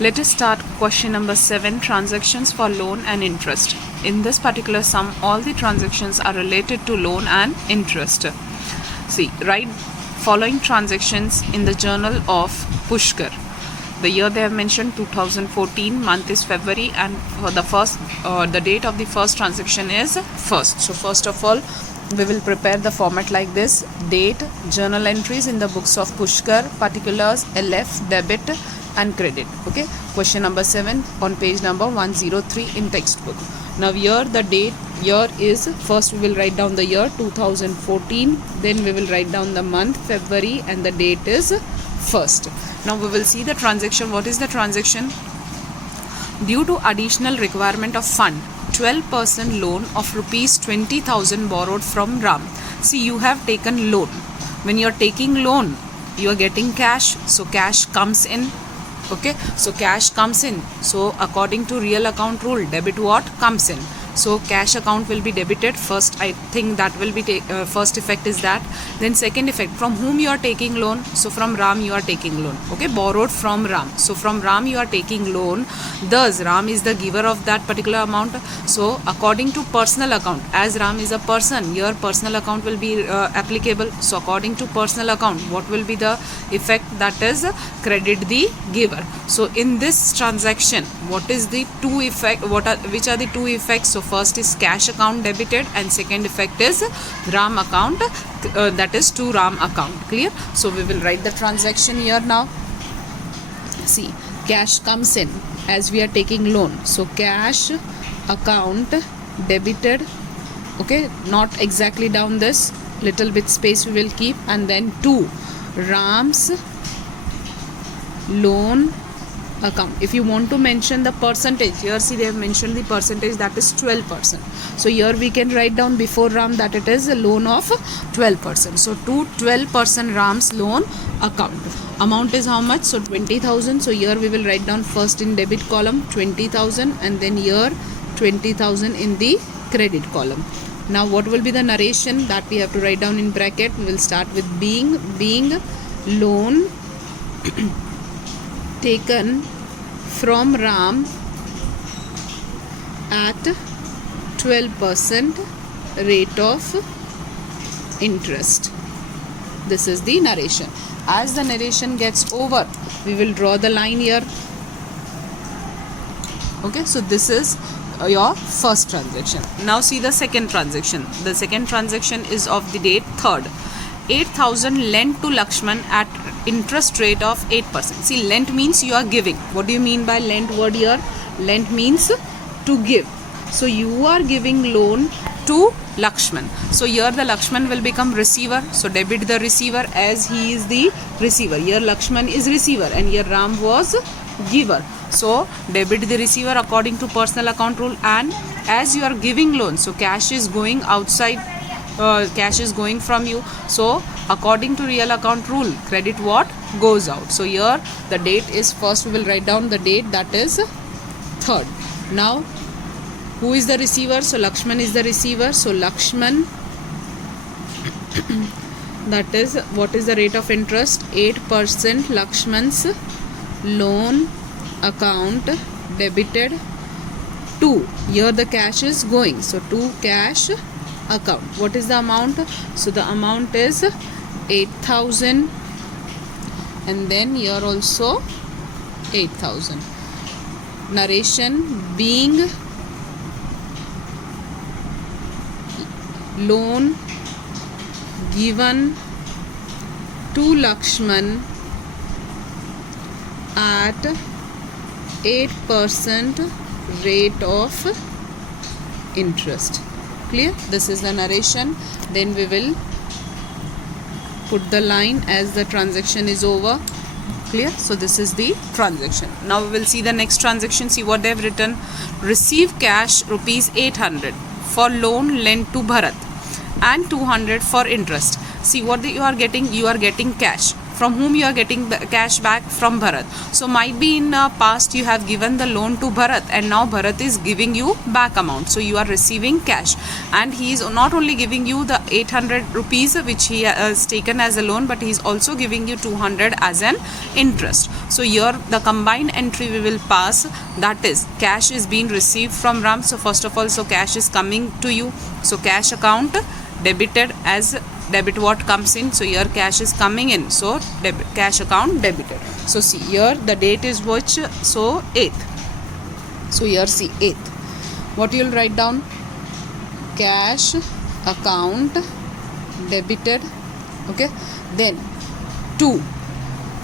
Let us start question number 7, transactions for loan and interest. In this particular sum, all the transactions are related to loan and interest. See, write following transactions in the journal of Pushkar. The year they have mentioned 2014, month is February, and for the date of the first transaction is 1st. So first of all, we will prepare the format like this: date, journal entries in the books of Pushkar, particulars, LF, debit and credit. Okay, question number 7 on page number 103 in textbook. Now here the date, year is, first we will write down the year 2014, then we will write down the month February, and the date is 1st. Now we will see the transaction. What is the transaction? Due to additional requirement of fund, 12% loan of rupees 20,000 borrowed from Ram. See, you have taken loan. When you are taking loan, you are getting cash, so cash comes in. Okay, so cash comes in. So according to real account rule, debit what comes in. So cash account will be debited first. I think that will be first effect is that. Then second effect, from whom you are taking loan? So from Ram you are taking loan. Okay, borrowed from Ram. So from Ram you are taking loan. Thus Ram is the giver of that particular amount. So according to personal account, as Ram is a person, your personal account will be applicable. So according to personal account, what will be the effect? That is credit the giver. So in this transaction, what is the two effect? Which are the two effects? So first is cash account debited, and second effect is Ram account, that is to Ram account. Clear? So we will write the transaction here now. See, cash comes in as we are taking loan. So cash account debited. Okay, not exactly down this, little bit space we will keep, and then to Ram's loan account. If you want to mention the percentage, here see they have mentioned the percentage, that is 12%. So here we can write down before Ram that it is a loan of 12%. So to 12% Ram's loan account. Amount is how much? So 20,000. So here we will write down first in debit column 20,000, and then here 20,000 in the credit column. Now what will be the narration? That we have to write down in bracket. We will start with being loan taken from Ram at 12% rate of interest. This is the narration. As the narration gets over, we will draw the line here. Okay, so this is your first transaction. Now see the second transaction. The second transaction is of the date 3rd. 8,000 lent to Lakshman at interest rate of 8%. See, lent means you are giving. What do you mean by lent word here? Lent means to give. So you are giving loan to Lakshman. So here the Lakshman will become receiver. So debit the receiver as he is the receiver. Here Lakshman is receiver and here Ram was giver. So debit the receiver according to personal account rule, and as you are giving loan, so cash is going outside. Cash is going from you, so according to real account rule, credit what goes out. So here the date is, first we will write down the date, that is 3rd. Now who is the receiver? So Lakshman is the receiver. So Lakshman, that is, what is the rate of interest? 8%. Lakshman's loan account debited to, here the cash is going, so to cash account. What is the amount? So the amount is 8,000, and then here also 8,000. Narration: being loan given to Lakshman at 8% rate of interest. Clear? This is the narration. Then we will put the line as the transaction is over. Clear? So this is the transaction. Now we will see the next transaction. See what they have written. Receive cash rupees 800 for loan lent to Bharat and 200 for interest. See what you are getting. You are getting cash. from whom you are getting the cash back? From Bharat. So might be in past you have given the loan to Bharat and now Bharat is giving you back amount, so you are receiving cash, and he is not only giving you the 800 rupees which he has taken as a loan, but he is also giving you 200 as an interest. So here the combined entry we will pass, that is cash is being received from Ram. So first of all, so cash is coming to you, so cash account debited, as debit what comes in, so here cash is coming in, so debit, cash account debited. So see here the date is which, so 8th, so here see 8th, what you will write down? Cash account debited. Okay, then 2,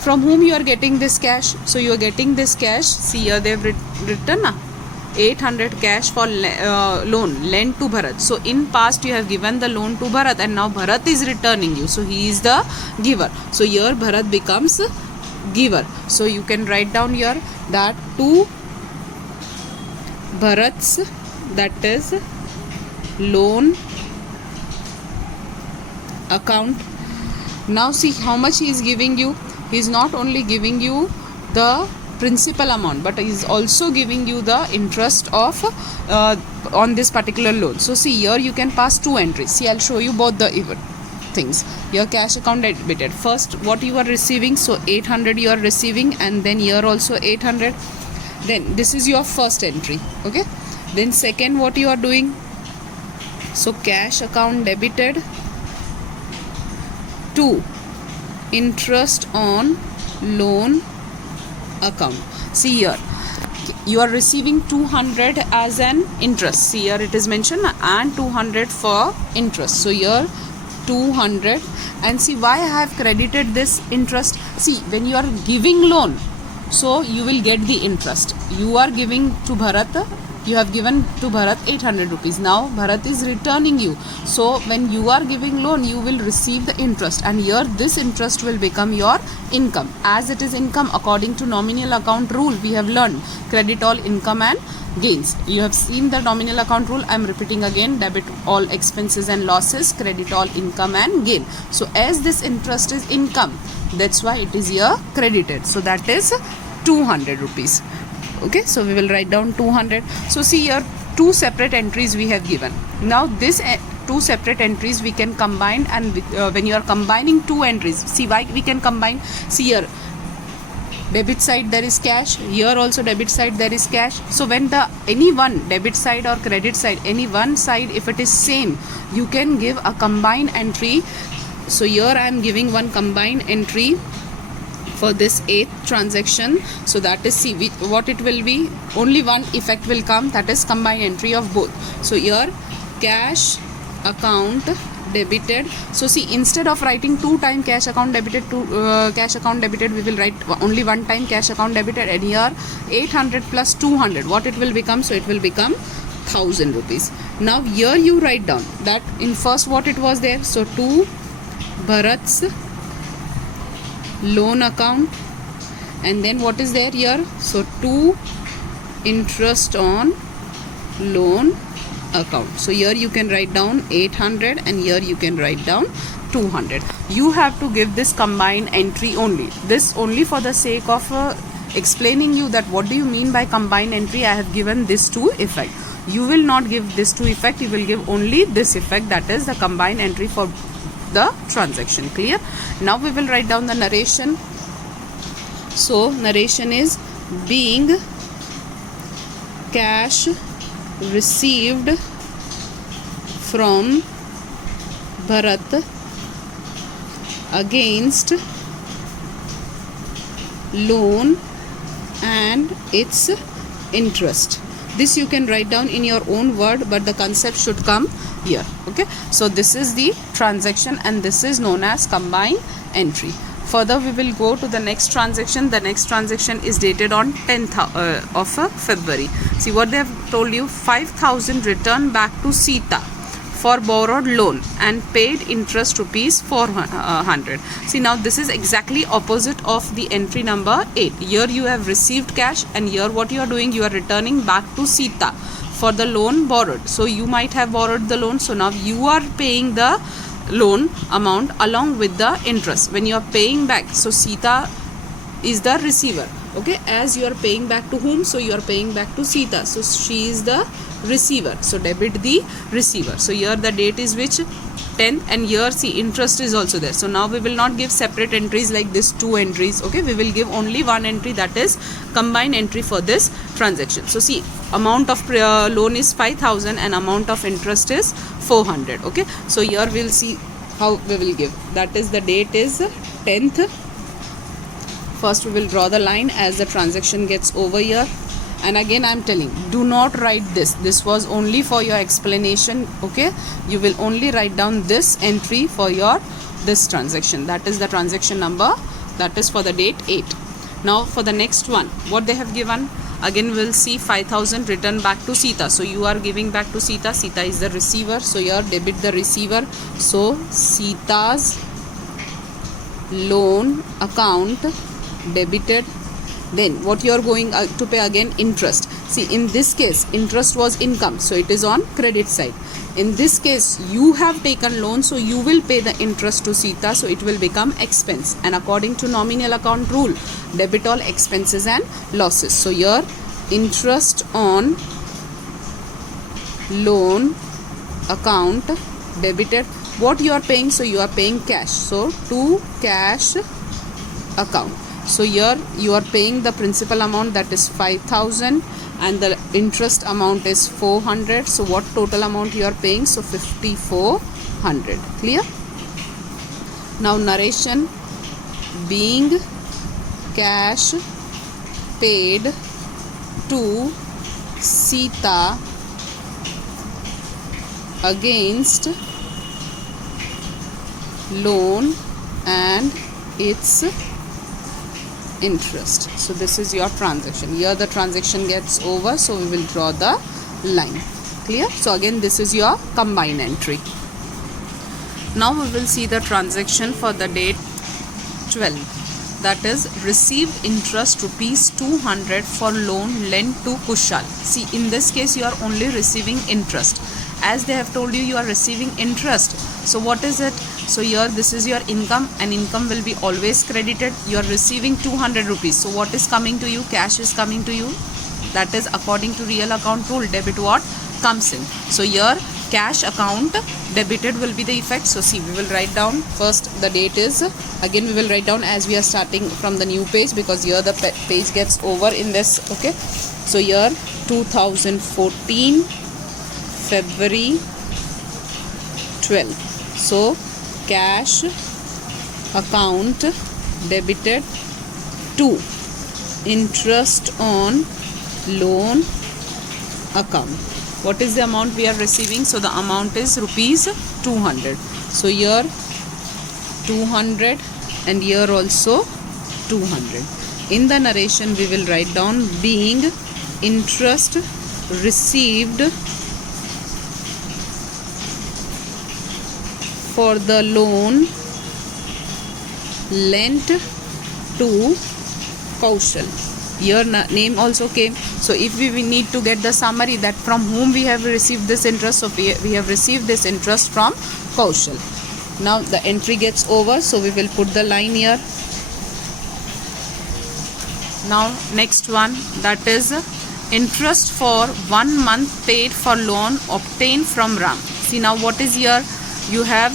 from whom you are getting this cash? So you are getting this cash, see here they have written 800 cash for loan lent to Bharat. So in past you have given the loan to Bharat and now Bharat is returning you, so he is the giver. So here Bharat becomes giver. So you can write down here that to Bharat's, that is loan account. Now see how much he is giving you. He is not only giving you the principal amount, but is also giving you the interest of on this particular loan. So see here you can pass 2 entries. See, I'll show you both the things. Your cash account debited. First what you are receiving, so 800 you are receiving, and then here also 800. Then this is your first entry. Okay, then second what you are doing, so cash account debited to interest on loan account. See here you are receiving 200 as an interest. See here it is mentioned, and 200 for interest. So here 200, and see why I have credited this interest. See, when you are giving loan, so you will get the interest. You are giving to Bharat, you have given to Bharat 800 rupees. Now Bharat is returning you. So when you are giving loan, you will receive the interest, and here this interest will become your income. As it is income, according to nominal account rule, we have learned credit all income and gains. You have seen the nominal account rule. I am repeating again: debit all expenses and losses, credit all income and gain. So as this interest is income, that's why it is here credited. So that is 200 rupees. Okay, so we will write down 200. So see here 2 separate entries we have given. Now this 2 separate entries we can combine, and when you are combining 2 entries, see why we can combine. See here debit side there is cash, here also debit side there is cash. So when the any one debit side or credit side, any one side if it is same, you can give a combined entry. So here I am giving one combined entry for this 8th transaction. So that is, see what it will be, only one effect will come, that is combined entry of both. So here cash account debited. So see, instead of writing 2 times cash account debited to cash account debited, we will write only 1 time cash account debited, and here 800 plus 200, what it will become? So it will become 1000 rupees. Now here you write down that in first what it was there, so to Bharat's loan account, and then what is there here, so to interest on loan account. So here you can write down 800, and here you can write down 200. You have to give this combined entry only. This only for the sake of explaining you that what do you mean by combined entry. I have given this 2 effect. You will not give this 2 effect, you will give only this effect, that is the combined entry for the transaction. Clear? Now we will write down the narration. So narration is being cash received from Bharat against loan and its interest. This you can write down in your own word, but the concept should come here. Okay, so this is the transaction, and this is known as combined entry. Further we will go to the next transaction. The next transaction is dated on 10th of February. See what they have told you: 5,000 returned back to Sita for borrowed loan and paid interest rupees 400. See, now this is exactly opposite of the entry number 8. Here you have received cash, and here what you are doing, you are returning back to Sita for the loan borrowed. So you might have borrowed the loan, so now you are paying the loan amount along with the interest when you are paying back. So Sita is the receiver. Okay, as you are paying back to whom? So you are paying back to Sita, so she is the receiver, so debit the receiver. So here the date is which? 10th, and here see interest is also there. So now we will not give separate entries like this, 2 entries. Okay, we will give only one entry, that is combined entry for this transaction. So see, amount of loan is 5,000 and amount of interest is 400. Okay, so here we'll see how we will give. That is the date is 10th. First we will draw the line as the transaction gets over here. And again I am telling, do not write this was only for your explanation. Okay, you will only write down this entry for your this transaction, that is the transaction number, that is for the date 8. Now for the next one, what they have given, again we will see 5,000 return back to Sita. So you are giving back to Sita, Sita is the receiver, so here debit the receiver. So Sita's loan account debited. Then what you are going to pay again? Interest. See, in this case interest was income, so it is on credit side. In this case you have taken loan, so you will pay the interest to Sita, so it will become expense. And according to nominal account rule, debit all expenses and losses. So here interest on loan account debited. What you are paying? So you are paying cash, so to cash account. So here you are paying the principal amount, that is 5,000, and the interest amount is 400. So what total amount you are paying? So 5,400. Clear? Now narration, being cash paid to Sita against loan and its interest. So this is your transaction. Here the transaction gets over, so we will draw the line. Clear? So again this is your combined entry. Now we will see the transaction for the date 12, that is received interest rupees 200 for loan lent to Kushal. See, in this case you are only receiving interest, as they have told you, you are receiving interest. So what is it? So here this is your income, and income will be always credited. You are receiving 200 rupees. So what is coming to you? Cash is coming to you. That is according to real account rule, debit what comes in. So here cash account debited will be the effect. So see, we will write down first the date is, again we will write down as we are starting from the new page, because here the page gets over in this. Okay, so here 2014 February 12. So cash account debited to interest on loan account. What is the amount we are receiving? So the amount is rupees 200. So here 200 and here also 200. In the narration we will write down being interest received for the loan lent to Kaushal. Your name also came. So if we need to get the summary that from whom we have received this interest, so we have received this interest from Kaushal. Now the entry gets over, so we will put the line here. Now next one, that is interest for 1 month paid for loan obtained from Ram. See, now what is here? You have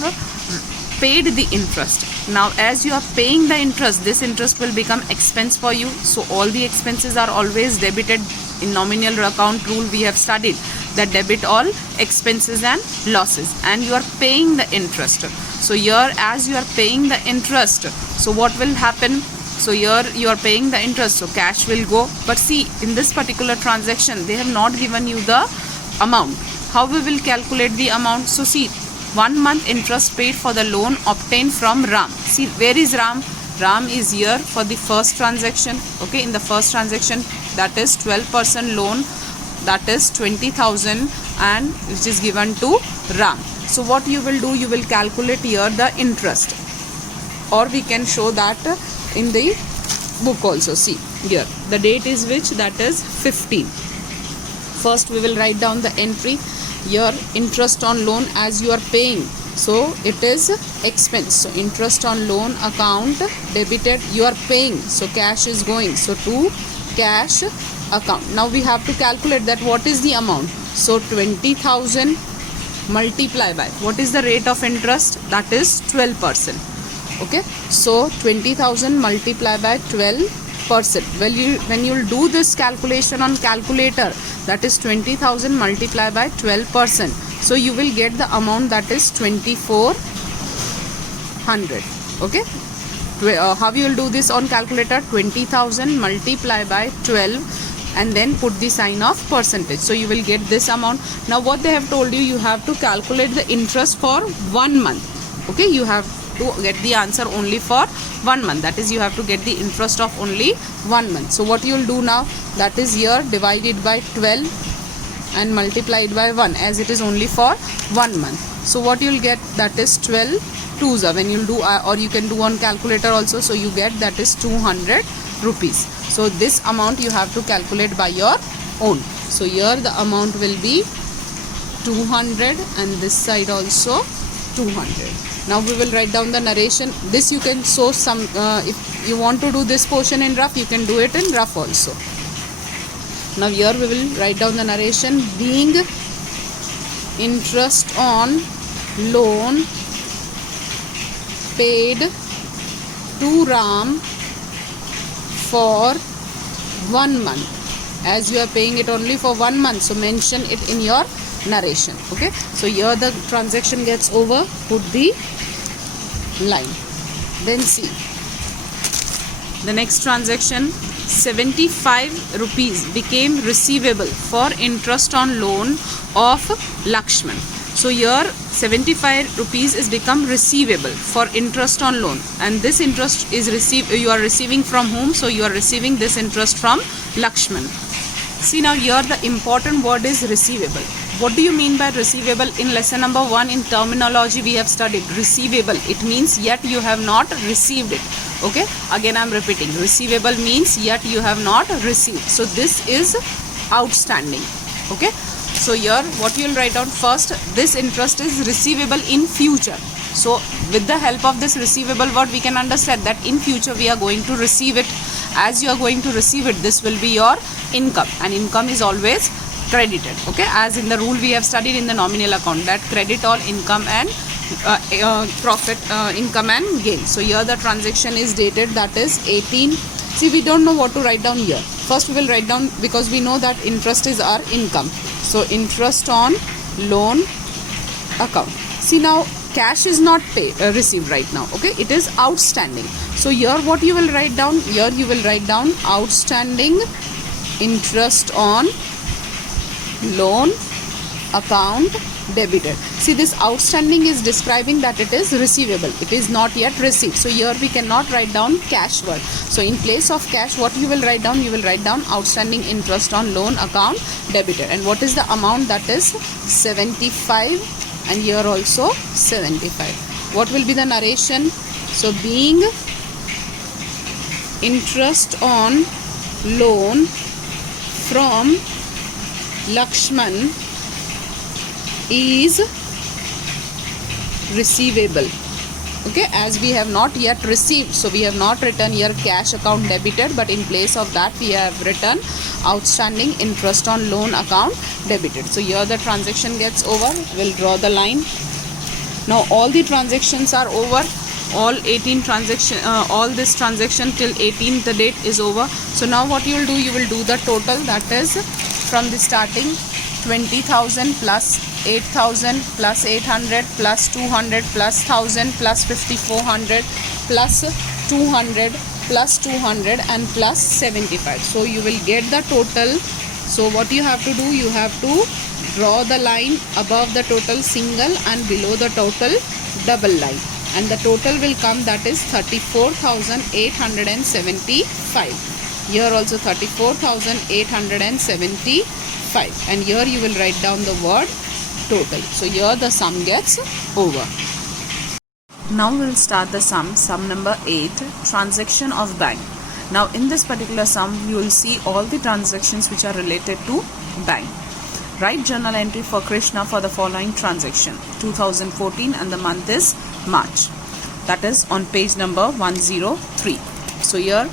paid the interest. Now as you are paying the interest, this interest will become expense for you. So all the expenses are always debited. In nominal account rule we have studied that debit all expenses and losses, and you are paying the interest. So here as you are paying the interest, so what will happen? So here you are paying the interest, so cash will go. But see, in this particular transaction they have not given you the amount. How we will calculate the amount? So see, 1 month interest paid for the loan obtained from Ram. See, where is Ram? Ram is here for the first transaction. Okay, in the first transaction, that is 12% loan, that is 20,000, and which is given to Ram. So what you will do, you will calculate here the interest, or we can show that in the book also. See here the date is which, that is 15. First we will write down the entry. Your interest on loan, as you are paying So it is expense. So interest on loan account debited, you are paying, so cash is going, so to cash account. Now we have to calculate that what is the amount. So 20,000 multiply by what is the rate of interest, that is 12%. Okay, so 20,000 multiply by 12%. When you will do this calculation on calculator, that is 20,000 multiply by 12%, so you will get the amount that is 2400. Okay, how you will do this on calculator? 20,000 multiply by 12 and then put the sign of percentage, so you will get this amount. Now what they have told you, you have to calculate the interest for 1 month. Okay, you have to get the answer only for 1 month, that is you have to get the interest of only 1 month. So what you will do now, that is here divided by 12 and multiplied by 1, as it is only for 1 month. So what you will get, that is 12 twos, when you will do, or you can do on calculator also, so you get that is 200 rupees. So this amount you have to calculate by your own. So here the amount will be 200 and this side also 200. Now we will write down the narration. This you can show some, if you want to do this portion in rough, you can do it in rough also. Now here we will write down the narration. Being interest on loan paid to Ram for 1 month, as you are paying it only for 1 month, so mention it in your narration. Okay, so here the transaction gets over, put the line. Then see the next transaction. 75 rupees became receivable for interest on loan of Lakshman. So here 75 rupees is become receivable for interest on loan, and this interest is you are receiving from whom? So you are receiving this interest from Lakshman. See, now here the important word is receivable. What do you mean by receivable? In lesson number 1 in terminology we have studied receivable. It means yet you have not received it. Okay, again I am repeating, receivable means yet you have not received. So this is outstanding. Okay, so here what you will write down first, this interest is receivable in future. So with the help of this receivable word we can understand that in future we are going to receive it. As you are going to receive it, this will be your income, and income is always credited. Okay, as in the rule we have studied in the nominal account, that credit all income and profit, income and gain. So here the transaction is dated, that is 18. See, we don't know what to write down here. First we will write down, because we know that interest is our income. So interest on loan account. See, now cash is not received right now. Okay, it is outstanding. So here what you will write down? Here you will write down outstanding interest on loan account debited. See, this outstanding is describing that it is receivable. It is not yet received. So here we cannot write down cash word. So in place of cash, what you will write down? You will write down outstanding interest on loan account debited. And what is the amount? That is 75, and here also 75. What will be the narration? So being interest on loan from Lakshman is receivable. Okay, as we have not yet received, so we have not written here cash account debited, but in place of that we have written outstanding interest on loan account debited. So here the transaction gets over. We'll draw the line. Now all the transactions are over. All 18 transaction, all this transaction till 18 the date is over. So now what you will do? You will do the total, that is from the starting 20,000 plus 8,000 plus 800 plus 200 plus 1,000 plus 5,400 plus 200 plus 200 and plus 75. So you will get the total. So what you have to do? You have to draw the line above the total single and below the total double line, and the total will come, that is 34,875. Here also 34,875, and here you will write down the word total. So here the sum gets over. Now we will start the sum number 8, transaction of bank. Now in this particular sum you will see all the transactions which are related to bank. Write journal entry for Krishna for the following transaction. 2014 and the month is March. That is on page number 103. So here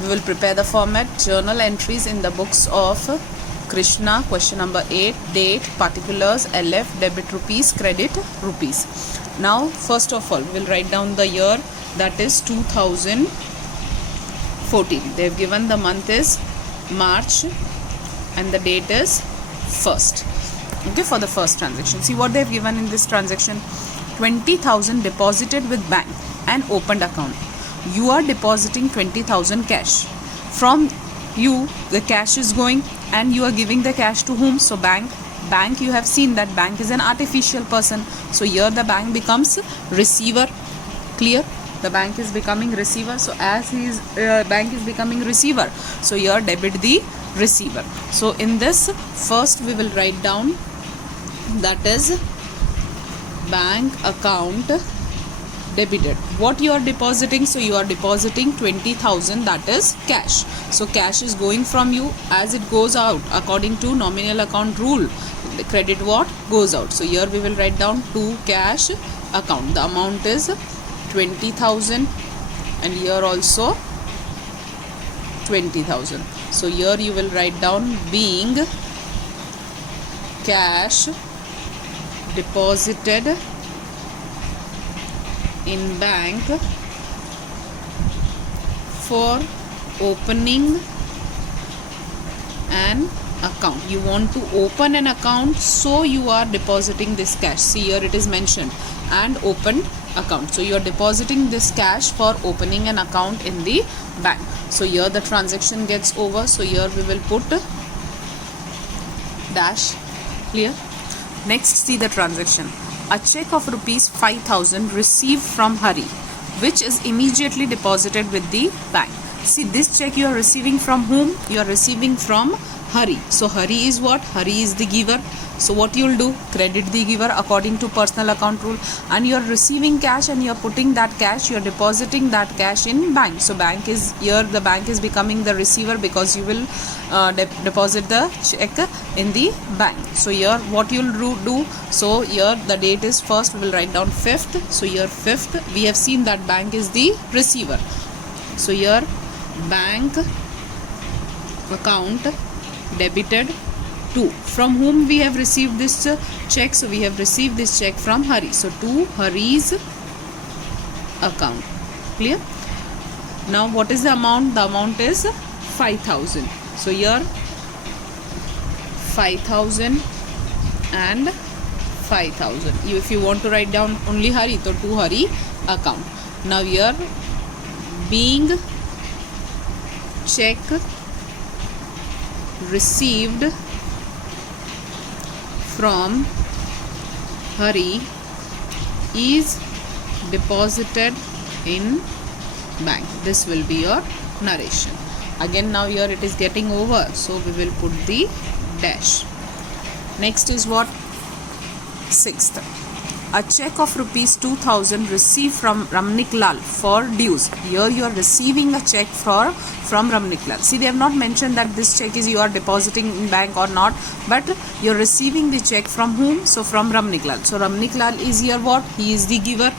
we will prepare the format. Journal entries in the books of Krishna. Question number 8. Date, particulars, LF, debit rupees, credit rupees. Now first of all we will write down the year, that is 2014. They have given the month is March and the date is 1st. Okay, for the first transaction. See what they have given in this transaction. 20,000 deposited with bank and opened account. You are depositing 20,000 cash. From you the cash is going and you are giving the cash to whom? So bank. You have seen that bank is an artificial person. So here the bank becomes receiver. Clear? The bank is becoming receiver. So as his bank is becoming receiver, so here debit the receiver. So in this first we will write down, that is bank account debited. What you are depositing? So you are depositing 20,000, that is cash. So cash is going from you. As it goes out according to nominal account rule, the credit what goes out. So here we will write down to cash account. The amount is 20,000 and here also 20,000. So here you will write down being cash deposited in bank for opening an account. You want to open an account, so you are depositing this cash. See here it is mentioned, and open account. So you are depositing this cash for opening an account in the bank. So here the transaction gets over. So here we will put dash. Clear? Next, see the transaction. A check of rupees 5,000 received from Hari, which is immediately deposited with the bank. See, this check you are receiving from whom? You are receiving from Hari. So Hari is what? Hari is the giver. So what you will do? Credit the giver according to personal account rule. And you are receiving cash and you are putting that cash, you are depositing that cash in bank. So bank is here, the bank is becoming the receiver because you will deposit the check in the bank. So here what you will do? So here the date is first, we will write down 5th. So here 5th, we have seen that bank is the receiver. So here bank account debited to, from whom we have received this check? So we have received this check from Hari. So to Hari's account. Clear? Now what is the amount? The amount is 5,000. So here 5,000 and 5,000. If you want to write down only Hari, so to Hari account. Now here being check received from Hari is deposited in bank. This will be your narration. Again now here it is getting over, so we will put the dash. Next is what? 6th. A check of rupees 2,000 received from Ramnik Lal for dues. Here you are receiving a check from Ramnik Lal. See, they have not mentioned that this check is you are depositing in bank or not, but you are receiving the check from whom? So from Ramnik Lal. So Ramnik Lal is here what? He is the giver.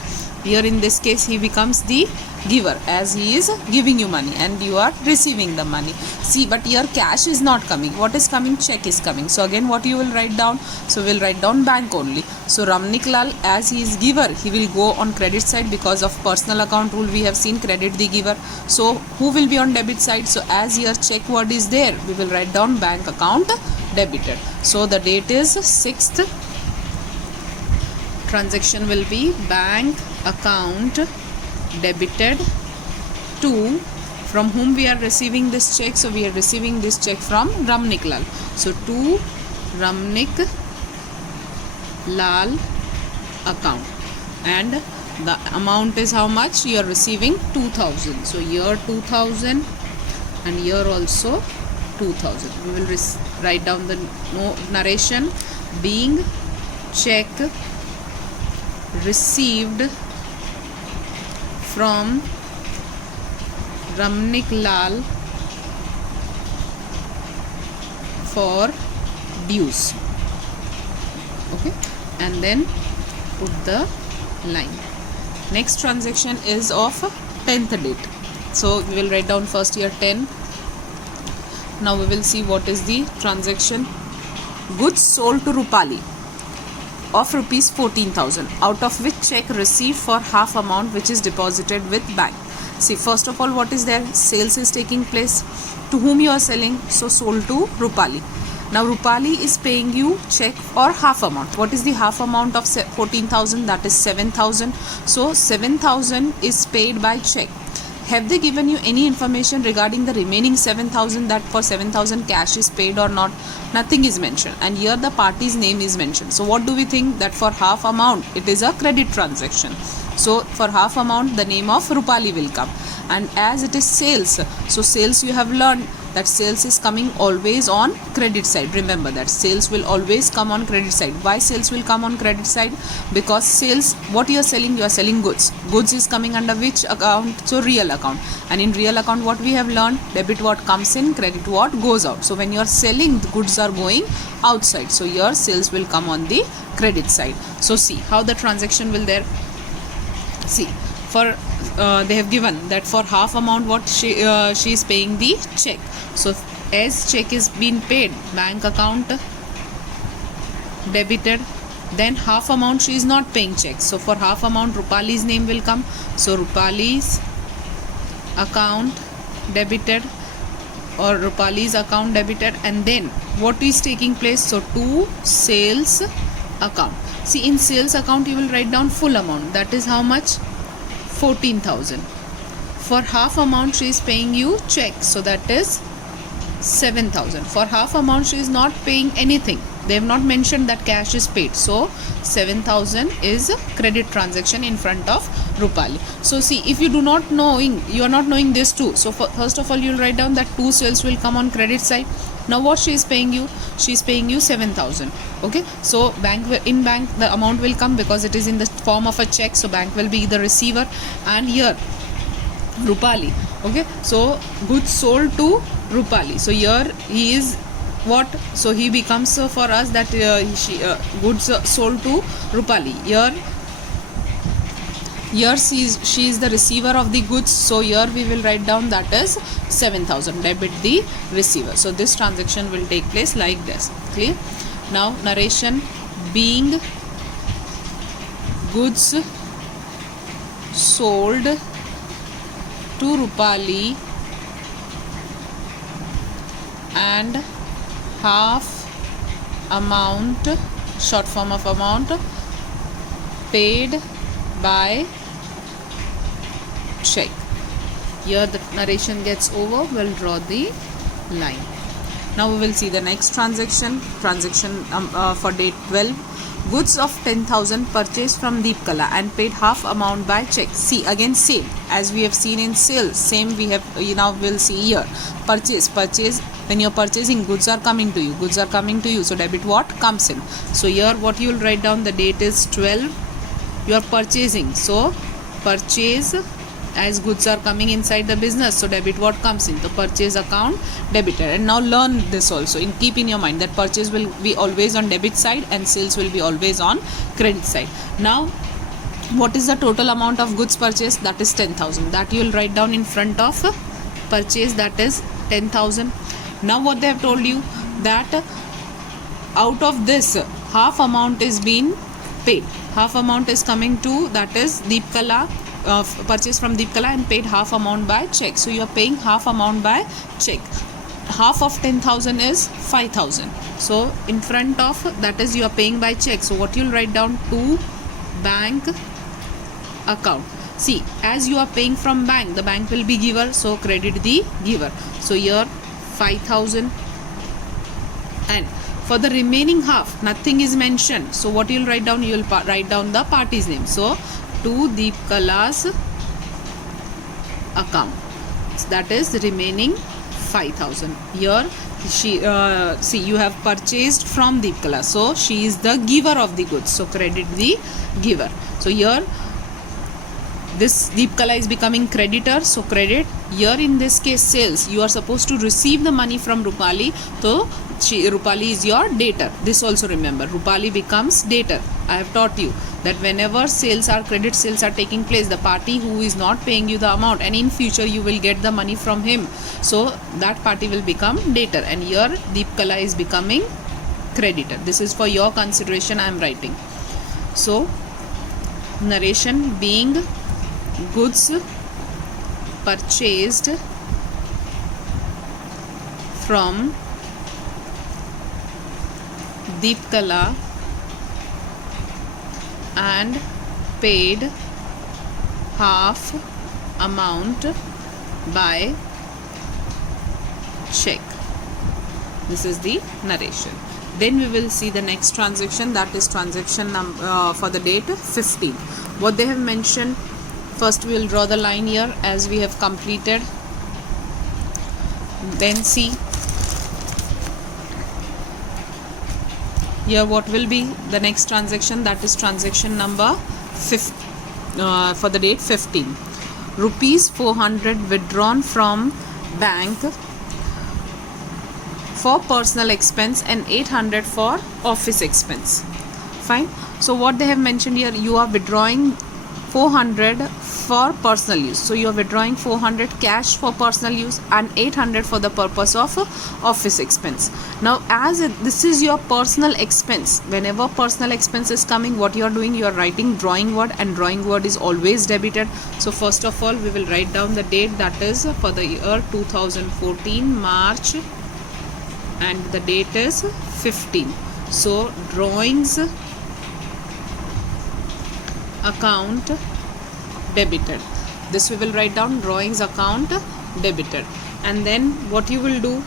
Here in this case he becomes the giver, as he is giving you money and you are receiving the money. See, but here cash is not coming. What is coming? Check is coming. So again what you will write down? So we will write down bank only. So Ramnik Lal, as he is giver, he will go on credit side because of personal account rule. We have seen credit the giver. So who will be on debit side? So as here check word is there, we will write down bank account debited. So the date is 6th. Transaction will be bank account debited to, from whom we are receiving this check? So we are receiving this check from Ramnik Lal. So to Ramnik Lal account, and the amount is how much? You are receiving 2,000. So here 2,000 and here also 2,000. We will write down the narration. Being check received from Ramnik Lal for dues. Okay, and then put the line. Next transaction is of 10th date. So we will write down first year 10. Now we will see what is the transaction. Goods sold to Rupali of rupees 14,000, out of which check received for half amount which is deposited with bank. See, first of all, what is there? Sales is taking place. To whom you are selling? So sold to Rupali. Now Rupali is paying you check for half amount. What is the half amount of 14,000? That is 7,000. So 7,000 is paid by check. Have they given you any information regarding the remaining 7,000, that for 7,000 cash is paid or not? Nothing is mentioned, and here the party's name is mentioned. So what do we think? That for half amount it is a credit transaction. So for half amount the name of Rupali will come, and as it is sales, so sales you have learned that sales is coming always on credit side. Remember that sales will always come on credit side. Why sales will come on credit side? Because sales, what you are selling goods. Goods is coming under which account? So real account. And in real account what we have learned? Debit what comes in, credit what goes out. So when you are selling, the goods are going outside. So your sales will come on the credit side. So see how the transaction will there. See, for they have given that for half amount what she is paying the check. So as check is being paid, bank account debited, then half amount she is not paying check. So for half amount Rupali's name will come. So Rupali's account debited, or Rupali's account debited, and then what is taking place? So to sales account. See, in sales account you will write down full amount. That is how much? 14,000. For half amount she is paying you check, so that is 7,000. For half amount she is not paying anything. They have not mentioned that cash is paid. So 7,000 is a credit transaction in front of Rupali. So see, if you are not knowing this too. So first of all you will write down that two sales will come on credit side. Now what she is paying you? She is paying you 7,000. Okay, so in bank the amount will come because it is in the form of a check. So bank will be the receiver, and here Rupali. Okay, so goods sold to Rupali. So here he is what? So he becomes for us that goods sold to Rupali. Here she is the receiver of the goods. So here we will write down that is 7,000, debit the receiver. So this transaction will take place like this. Clear? Now narration. Being goods sold to Rupali and half amount, short form of amount, paid by check. Here the narration gets over. We'll draw the line. Now we will see the next transaction for date 12. Goods of 10,000 purchased from Deepkala and paid half amount by check. See, again same as we have seen in sales, same we have now we'll see here. Purchase, when you're purchasing, goods are coming to you, so debit what comes in. So here what you will write down, the date is 12. You are purchasing, so purchase, as goods are coming inside the business, so debit what comes in, the purchase account debited. And now learn this also, keep in your mind that purchase will be always on debit side and sales will be always on credit side. Now what is the total amount of goods purchased? That is 10,000. That you will write down in front of purchase, that is 10,000. Now what they have told you, that out of this half amount is being paid. Half amount is coming to, that is Deepkala, purchase from Deepkala and paid half amount by check. So you are paying half amount by check. Half of 10,000 is 5,000. So in front of that is you are paying by check. So what you will write down, to bank account. See, as you are paying from bank, the bank will be giver, so credit the giver. So here 5,000, and for the remaining half nothing is mentioned. So what you will write down, you will write down the party's name. So to Deepkala's account, that is remaining 5,000. Here she see, you have purchased from Deepkala, so she is the giver of the goods, so credit the giver. So here this Deepkala is becoming creditor, so credit. Here in this case sales, you are supposed to receive the money from Rupali, so Rupali is your dater. This also remember, Rupali becomes dater. I have taught you that whenever sales are credit sales are taking place, the party who is not paying you the amount, and in future you will get the money from him, so that party will become dater, and here Deepkala is becoming creditor. This is for your consideration I am writing. So narration being goods purchased from Deepkala and paid half amount by check. This is the narration. Then we will see the next transaction, that is transaction number for the date 15. What they have mentioned, first we will draw the line here as we have completed. Then see here what will be the next transaction, that is transaction number 15 for the date 15. Rupees 400 withdrawn from bank for personal expense and 800 for office expense. Fine. So what they have mentioned here, you are withdrawing 400 for personal use. So you are withdrawing 400 cash for personal use and 800 for the purpose of office expense. Now as this is your personal expense, whenever personal expense is coming, what you are doing, you are writing drawing word, and drawing word is always debited. So first of all we will write down the date, that is for the year 2014 March, and the date is 15. So drawings account debited. This we will write down, drawings account debited. And then what you will do,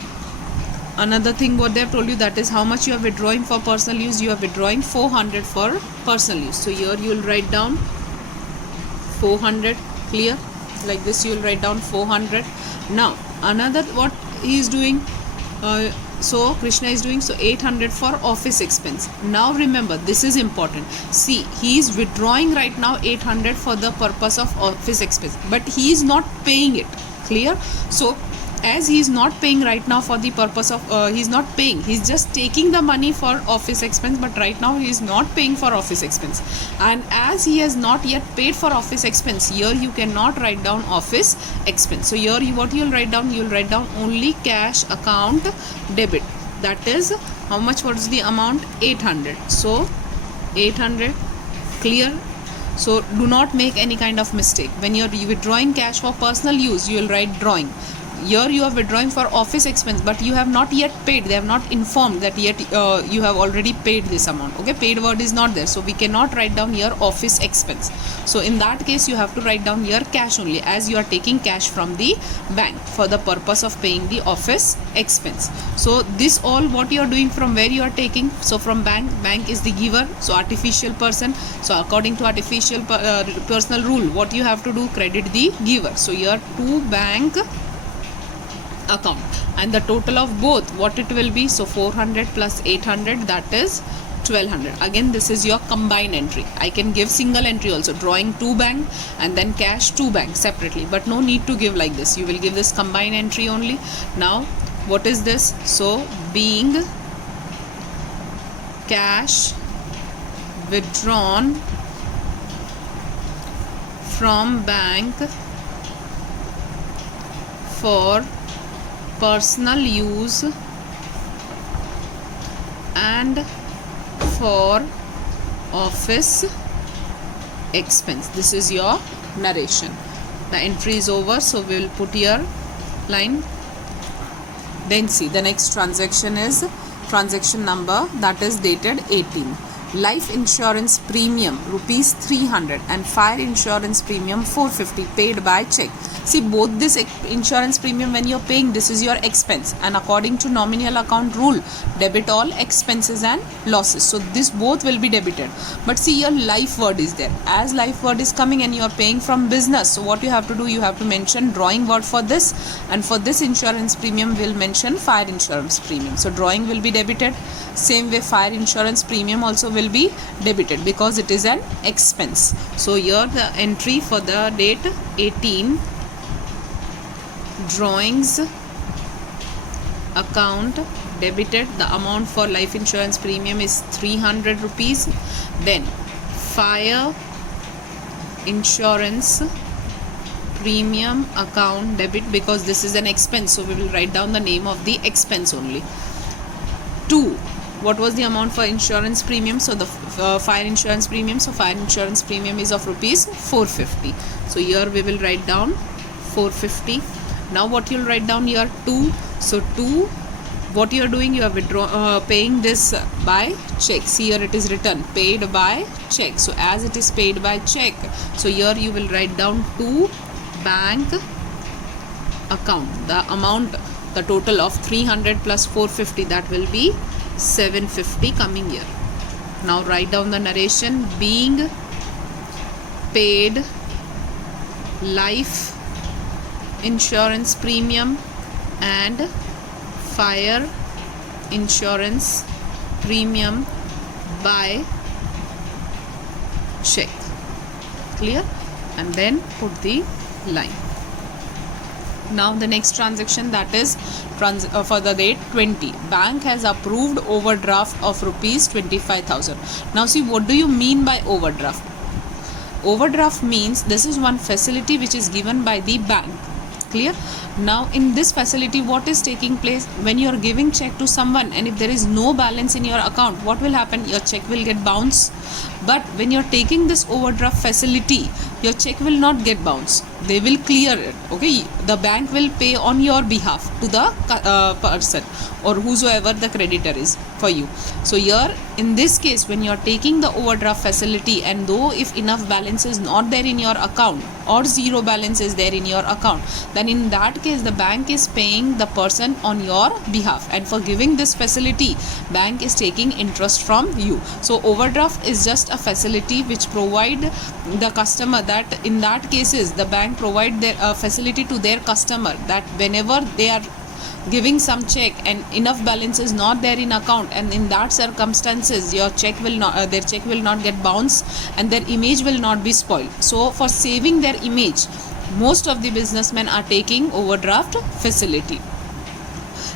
another thing what they have told you, that is how much you are withdrawing for personal use. You are withdrawing 400 for personal use. So here you will write down 400, clear, like this you will write down 400. Now another what he is doing, so Krishna is doing, so 800 for office expense. Now remember, this is important. See, he is withdrawing right now 800 for the purpose of office expense, but he is not paying it. Clear? So as he is not paying right now for the purpose of he is not paying, he is just taking the money for office expense, but right now he is not paying for office expense. And as he has not yet paid for office expense, here you cannot write down office expense. So here what you will write down, you will write down only cash account debit. That is how much, what is the amount, 800. So 800, clear? So do not make any kind of mistake. When you are withdrawing cash for personal use, you will write drawing. Here you are withdrawing for office expense, but you have not yet paid. They have not informed that yet you have already paid this amount. Okay, paid word is not there, so we cannot write down here office expense. So in that case you have to write down here cash only, as you are taking cash from the bank for the purpose of paying the office expense. So this all what you are doing, from where you are taking, so from bank. Bank is the giver, so artificial person. So according to artificial personal rule, what you have to do, credit the giver. So here to bank account, and the total of both what it will be, so 400 plus 800, that is 1200. Again this is your combined entry. I can give single entry also, drawing to bank and then cash to bank separately, but no need to give like this. You will give this combined entry only. Now what is this? So being cash withdrawn from bank for personal use and for office expense. This is your narration. The entry is over, so we will put here line. Then see the next transaction is transaction number, that is dated 18. Life insurance premium rupees 300 and fire insurance premium 450 paid by check. See, both this insurance premium, when you are paying, this is your expense, and according to nominal account rule, debit all expenses and losses. So this both will be debited. But see, your life word is there. As life word is coming and you are paying from business, so what you have to do, you have to mention drawing word for this, and for this insurance premium will mention fire insurance premium. So drawing will be debited. Same way fire insurance premium also will be debited because it is an expense. So here the entry for the date 18, drawings account debited. The amount for life insurance premium is 300 rupees. Then fire insurance premium account debit, because this is an expense, so we will write down the name of the expense only. 2. What was the amount for insurance premium? So the fire insurance premium, so fire insurance premium is of rupees 450. So here we will write down 450. Now what you'll write down here? 2. So 2, what you are doing, you are paying this by check. See here it is written paid by check. So as it is paid by check, so here you will write down 2 bank account. The amount, the total of 300 plus 450, that will be 750 coming here. Now write down the narration. Being paid life insurance premium and fire insurance premium by check. Clear? And then put the line. Now the next transaction, that is for the date 20. Bank has approved overdraft of rupees 25,000. Now see, what do you mean by overdraft? Overdraft means this is one facility which is given by the bank. Clear? Now in this facility, what is taking place? When you are giving check to someone and if there is no balance in your account, what will happen? Your check will get bounced. But when you are taking this overdraft facility, your check will not get bounced. They will clear it. Okay, the bank will pay on your behalf to the person or whosoever the creditor is for you. So here in this case, when you are taking the overdraft facility, and though if enough balance is not there in your account or zero balance is there in your account, then in that case the bank is paying the person on your behalf, and for giving this facility, bank is taking interest from you. So overdraft is just a facility which provide the customer, that in that cases the bank provide their facility to their customer, that whenever they are giving some check and enough balance is not there in account, and in that circumstances your check will not their check will not get bounced and their image will not be spoiled. So for saving their image, most of the businessmen are taking overdraft facility,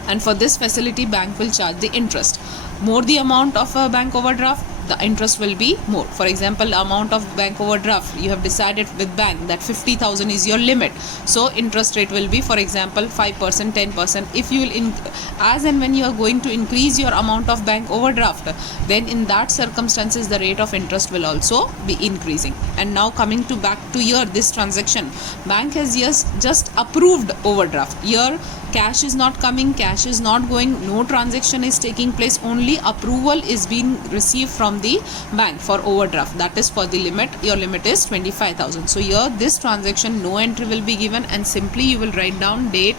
and for this facility bank will charge the interest. More the amount of a bank overdraft, the interest will be more. For example, amount of bank overdraft, you have decided with bank that 50,000 is your limit, so interest rate will be, for example, 5%, 10%. If you will as and when you are going to increase your amount of bank overdraft, then in that circumstances the rate of interest will also be increasing. And now coming to back to here, this transaction, bank has just approved overdraft. Here cash is not coming, cash is not going, no transaction is taking place, only approval is being received from the bank for overdraft, that is for the limit. Your limit is 25,000. So here this transaction, no entry will be given, and simply you will write down date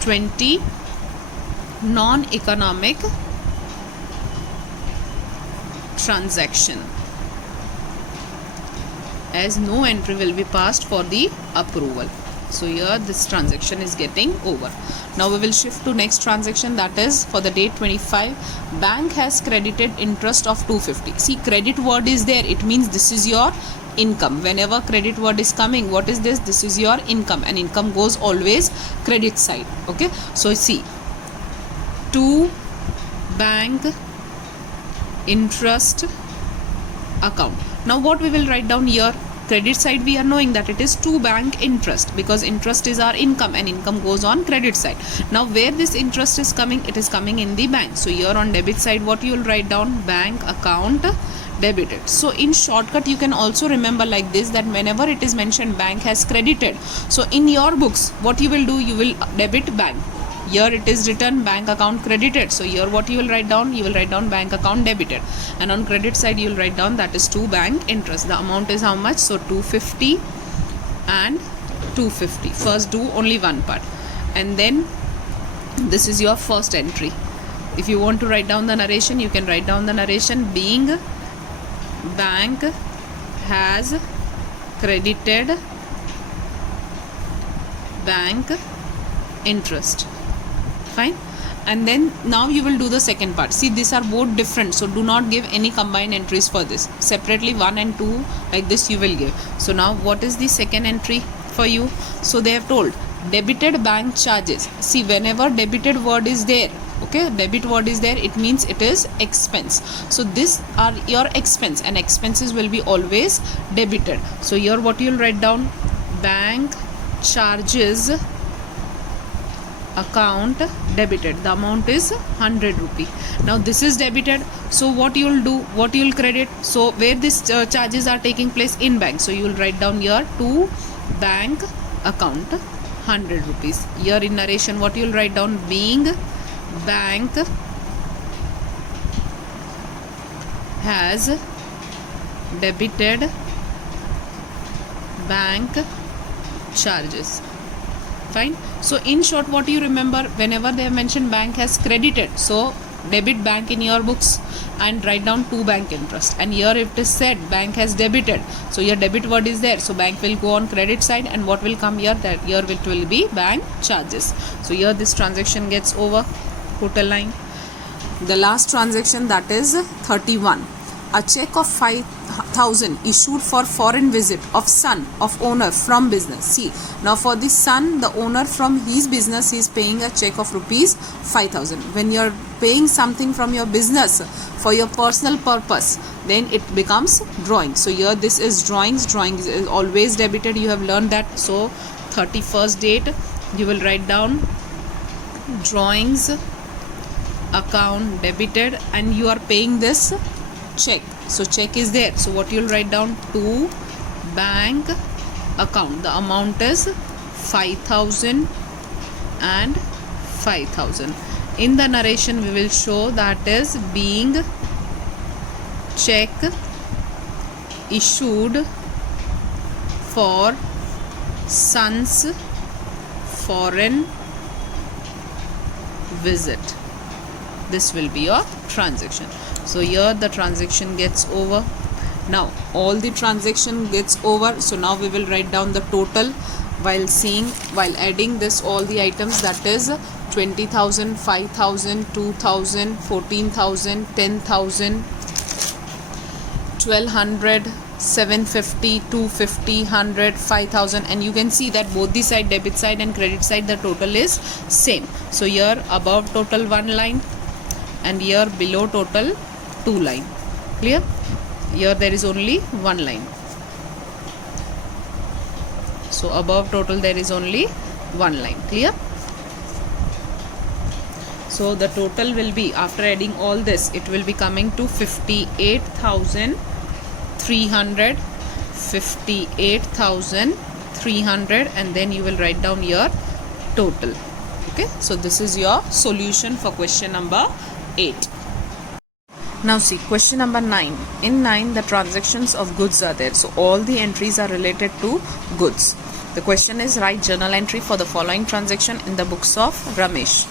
20, non-economic transaction, as no entry will be passed for the approval. So here this transaction is getting over. Now we will shift to next transaction, that is for the date 25. Bank has credited interest of 250. See, credit word is there, it means this is your income. Whenever credit word is coming, what is this? This is your income, and income goes always credit side. Okay, so see, to bank interest account. Now what we will write down here? Credit side, we are knowing that it is to bank interest, because interest is our income and income goes on credit side. Now where this interest is coming, it is coming in the bank. So here on debit side, what you will write down? Bank account debited. So in shortcut you can also remember like this, that whenever it is mentioned bank has credited, so in your books what you will do, you will debit bank. Here it is written bank account credited, so here what you will write down? You will write down bank account debited, and on credit side you will write down that is to bank interest. The amount is how much? So 250 and 250. First do only one part, and then this is your first entry. If you want to write down the narration, you can write down the narration. Being bank has credited bank interest. Fine. And then now you will do the second part. See, these are both different, so do not give any combined entries for this. Separately 1 and 2 like this you will give. So now what is the second entry for you? So they have told debited bank charges. See, whenever debited word is there, okay, debit word is there, it means it is expense. So these are your expense, and expenses will be always debited. So here what you will write down, bank charges account debited, the amount is 100 rupee. Now this is debited, so what you will do, what you will credit, so where this charges are taking place, in bank, so you will write down here to bank account 100 rupees. Here in narration what you will write down, being bank has debited bank charges. Fine. So in short, what you remember, whenever they have mentioned bank has credited, so debit bank in your books and write down to bank interest. And here it is said bank has debited, so your debit word is there, so bank will go on credit side, and what will come here, that here it will be bank charges. So here this transaction gets over. Total line. The last transaction, that is 31. A check of 5,000 issued for foreign visit of son of owner from business. See, now for the son, the owner from his business, he is paying a check of rupees 5,000. When you are paying something from your business for your personal purpose, then it becomes drawing. So here this is drawings. Drawings is always debited. You have learned that. So 31st date, you will write down drawings account debited, and you are paying this check, so check is there, so what you will write down, to bank account, the amount is 5,000 and 5,000. In the narration we will show that is being check issued for son's foreign visit. This will be your transaction. So here the transaction gets over. Now all the transaction gets over. So now we will write down the total while adding this all the items, that is 20,000, 5,000, 2,000, 14,000, 10,000, 1,200, 750, 250, 100, 5,000, and you can see that both the side, debit side and credit side, the total is same. So here above total 1 line, and here below total 2 line. Clear? Here there is only 1 line. So above total there is only 1 line. Clear? So the total will be, after adding all this, it will be coming to 58,300, 58,300, and then you will write down your total. Okay, so this is your solution for question number 8. Now see question number 9. In 9 the transactions of goods are there, so all the entries are related to goods. The question is, write journal entry for the following transaction in the books of Ramesh.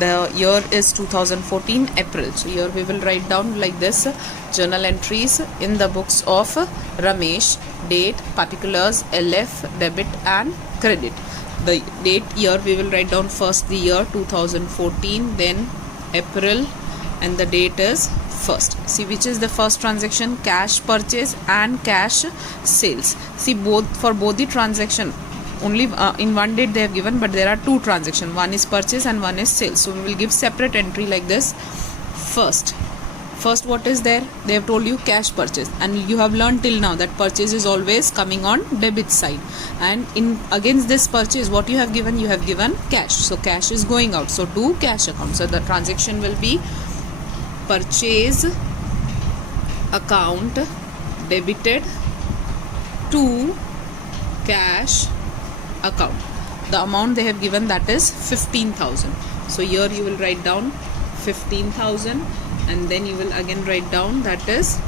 The year is 2014 April. So here we will write down like this: journal entries in the books of Ramesh, date, particulars, LF, debit and credit. The date year we will write down first the year 2014, then April, and the date is first. See which is the first transaction, cash purchase and cash sales. See for both the transaction only in one date they have given, but there are two transactions, one is purchase and one is sales. So we will give separate entry like this. First what is there, they have told you cash purchase, and you have learned till now that purchase is always coming on debit side, and in against this purchase what you have given, you have given cash, so cash is going out, so to cash account. So the transaction will be purchase account debited to cash account. The amount they have given, that is 15,000. So here you will write down 15,000, and then you will again write down, that is,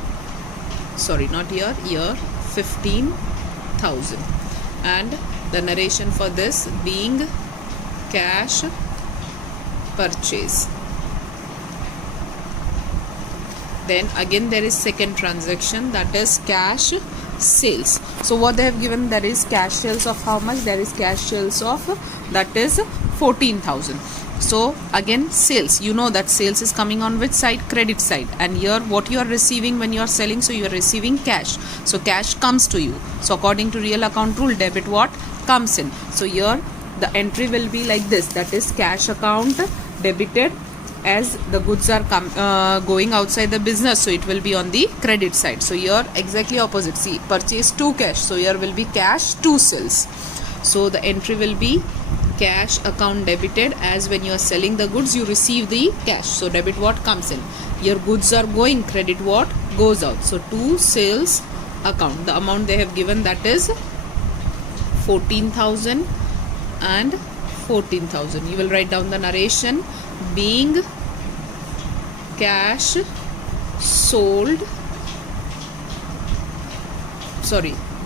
sorry, not here, 15,000, and the narration for this being cash purchase. Then again there is second transaction, that is cash sales. So what they have given, there is cash sales of how much, there is cash sales of, that is 14,000. So again sales, you know that sales is coming on which side, credit side, and here what you are receiving when you are selling, so you are receiving cash, so cash comes to you. So according to real account rule, debit what comes in. So here the entry will be like this, that is cash account debited, as the goods are going outside the business, so it will be on the credit side. So here exactly opposite, see, purchase to cash, so here will be cash to sales. So the entry will be cash account debited, as when you are selling the goods you receive the cash, so debit what comes in, your goods are going, credit what goes out. So to sales account, the amount they have given, that is 14,000 and 14,000. You will write down the narration, being cash sold,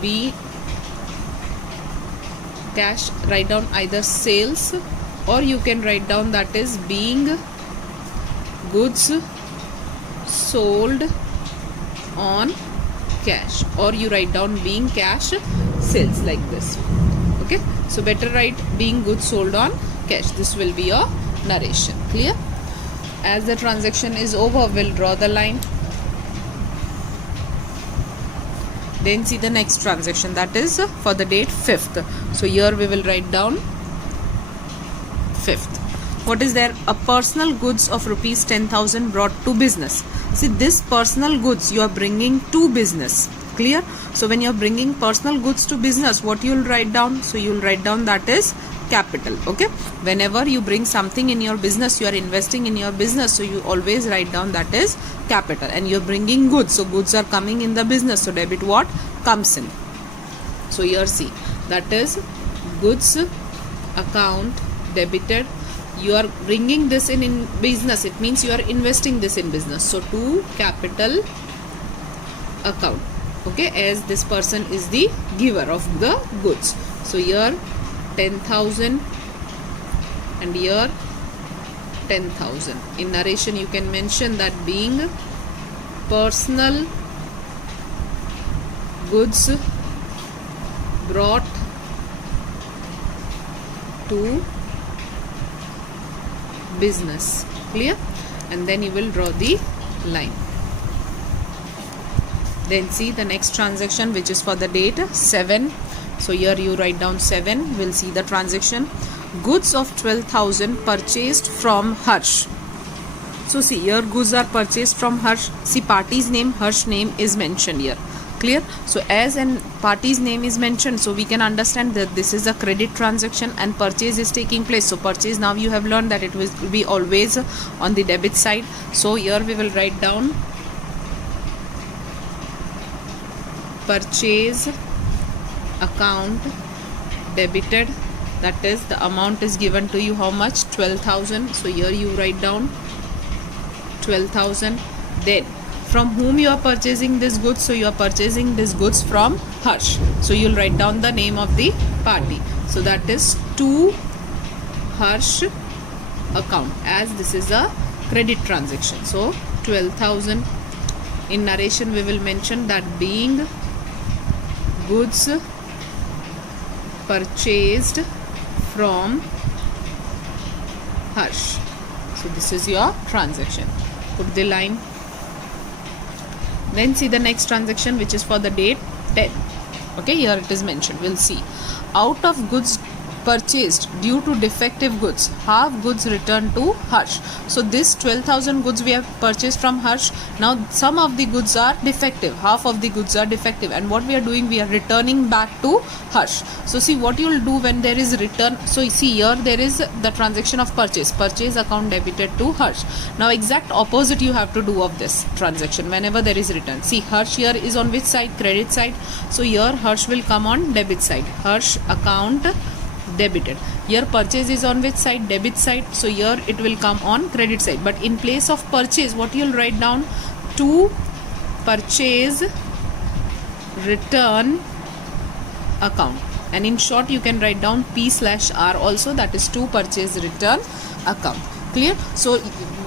be cash, write down either sales, or you can write down that is being goods sold on cash, or you write down being cash sales, like this. Okay, so better write being goods sold on cash. This will be your narration. Clear? As the transaction is over, we'll draw the line. Then see the next transaction, that is for the date 5th. So here we will write down 5th. What is there? A personal goods of rupees 10,000 brought to business. See, this personal goods you are bringing to business. Clear? So when you are bringing personal goods to business, what you will write down? So you will write down that is capital. Okay, whenever you bring something in your business, you are investing in your business, so you always write down that is capital. And you are bringing goods, so goods are coming in the business, so debit what comes in. So here see, that is goods account debited. You are bringing this in business, it means you are investing this in business, so to capital account. Okay, as this person is the giver of the goods. So here 10,000 and here 10,000. In narration you can mention that being personal goods brought to business. Clear? And then you will draw the line. Then see the next transaction, which is for the date 7. So here you write down 7. We'll see the transaction. Goods of 12,000 purchased from Harsh. So see, here goods are purchased from Harsh. See, party's name, Harsh name is mentioned here. Clear? So as an party's name is mentioned, so we can understand that this is a credit transaction and purchase is taking place. So purchase, now you have learned that it will be always on the debit side. So here we will write down purchase account debited, that is the amount is given to you, how much? 12,000. So here you write down 12,000. Then from whom you are purchasing this goods? So you are purchasing this goods from Harsh. So you will write down the name of the party. So that is to Harsh account, as this is a credit transaction. So 12,000. In narration we will mention that being goods purchased from Harsh. So this is your transaction. Put the line. Then see the next transaction, which is for the date 10. Okay, here it is mentioned. We'll see. Out of goods purchased due to defective goods, half goods returned to Harsh. So this 12,000 goods we have purchased from Harsh. Now some of the goods are defective, half of the goods are defective, and what we are doing, we are returning back to Harsh. So see what you will do when there is return. So you see here there is the transaction of purchase account debited to Harsh. Now exact opposite you have to do of this transaction whenever there is return. See, Harsh here is on which side? Credit side. So here Harsh will come on debit side. Harsh account debited. Here purchase is on which side? Debit side. So here it will come on credit side. But in place of purchase, what you will write down? To purchase return account. And in short you can write down P/R also, that is to purchase return account. Clear? So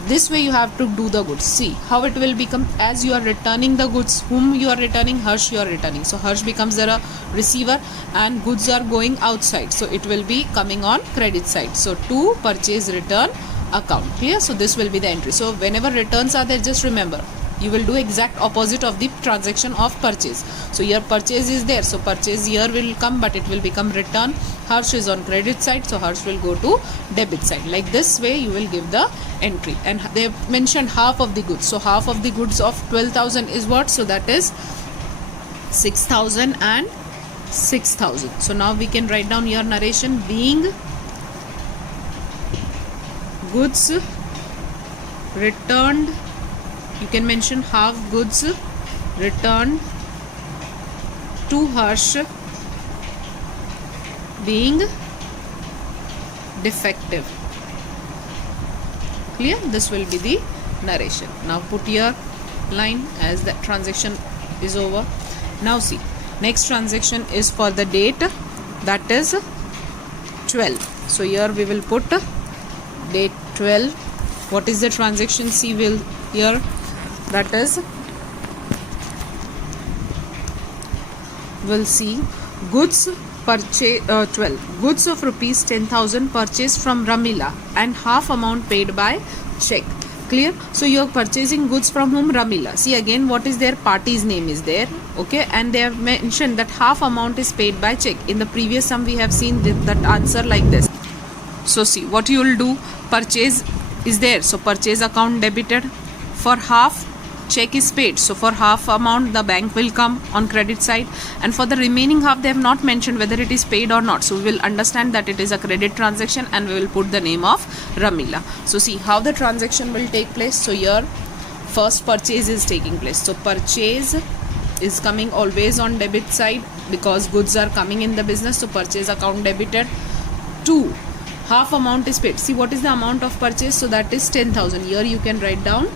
this way you have to do the goods. See how it will become, as you are returning the goods. Whom you are returning? Harsh you are returning. So Harsh becomes the receiver and goods are going outside. So it will be coming on credit side. So to purchase return account. Clear? So this will be the entry. So whenever returns are there, just remember you will do exact opposite of the transaction of purchase. So your purchase is there, so purchase here will come, but it will become return. Harsh is on credit side, so Harsh will go to debit side. Like this way you will give the entry. And they have mentioned half of the goods, so half of the goods of 12,000 is what? So that is 6,000 and 6,000. So now we can write down your narration. Being goods returned, you can mention half goods returned to Harsh being defective. Clear? This will be the narration. Now put your line as the transaction is over. Now see, next transaction is for the date, that is 12. So here we will put date 12. What is the transaction? See, will here, that is, we'll see goods purchase 12 goods of rupees 10,000 purchased from Ramila and half amount paid by check. Clear? So you are purchasing goods from whom? Ramila. See again, what is their party's name is there, okay, and they have mentioned that half amount is paid by check. In the previous sum we have seen that answer like this. So see, what you will do, purchase is there, so purchase account debited. For half, check is paid, so for half amount the bank will come on credit side, and for the remaining half they have not mentioned whether it is paid or not, so we will understand that it is a credit transaction and we will put the name of Ramila. So see how the transaction will take place. So here first purchase is taking place, so purchase is coming always on debit side because goods are coming in the business, so purchase account debited. 2, half amount is paid. See what is the amount of purchase, so that is 10,000. Here you can write down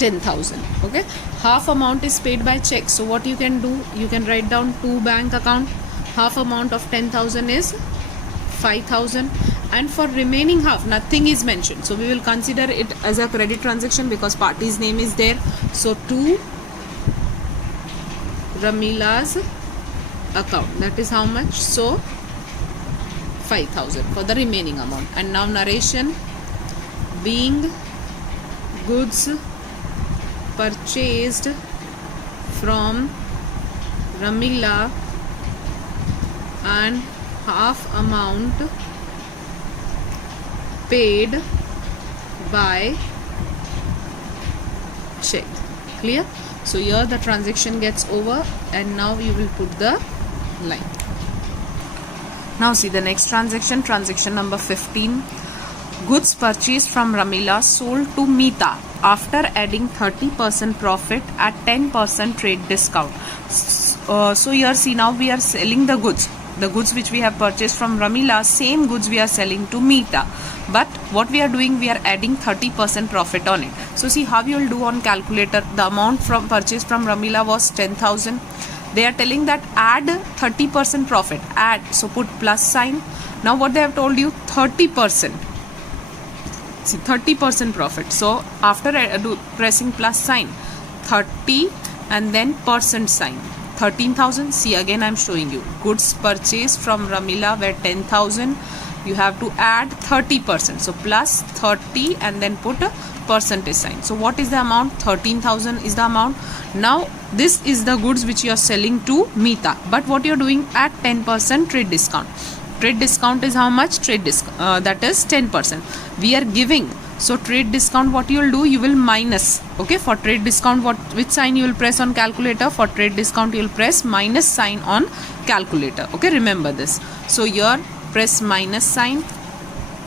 10,000. okay, half amount is paid by check, so what you can do, you can write down to bank account. Half amount of 10,000 is 5,000, and for remaining half nothing is mentioned, so we will consider it as a credit transaction because party's name is there. So to Ramila's account, that is how much? So 5,000 for the remaining amount. And now narration. Being goods purchased from Ramila and half amount paid by check. Clear? So here the transaction gets over, and now you will put the line. Now see the next transaction, transaction number 15. Goods purchased from Ramila sold to Meeta after adding 30% profit at 10% trade discount. So here see, now we are selling the goods which we have purchased from Ramila, same goods we are selling to Meeta, but what we are doing, we are adding 30% profit on it. So see how you will do on calculator. The amount from purchase from Ramila was 10,000. They are telling that add 30% profit, add, so put plus sign. Now what they have told you, 30%. See 30% profit, so after pressing plus sign, 30 and then percent sign, 13,000. See again I am showing you, goods purchased from Ramila were 10,000, you have to add 30%, so plus 30 and then put a percentage sign. So what is the amount? 13,000 is the amount. Now this is the goods which you are selling to Meeta, but what you are doing at 10% trade discount. Trade discount is how much? Trade discount, that is 10%. We are giving, so trade discount, what you will do, you will minus. Okay, for trade discount, which sign you will press on calculator? For trade discount you will press minus sign on calculator. Okay, remember this. So here press minus sign.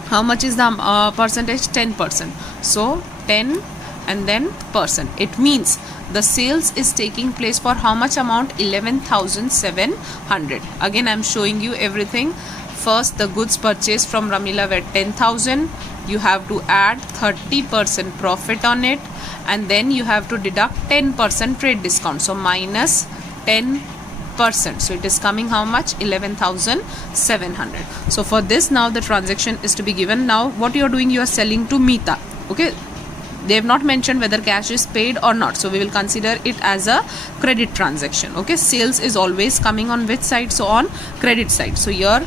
How much is the percentage? 10%. So 10 and then percent. It means the sales is taking place for how much amount? 11,700. Again I am showing you everything. First, the goods purchased from Ramila were 10,000. You have to add 30% profit on it, and then you have to deduct 10% trade discount. So minus 10%. So it is coming how much? 11,700. So for this, now the transaction is to be given. Now what you are doing, you are selling to Meeta. Okay, they have not mentioned whether cash is paid or not, so we will consider it as a credit transaction. Okay, sales is always coming on which side? So on credit side. So here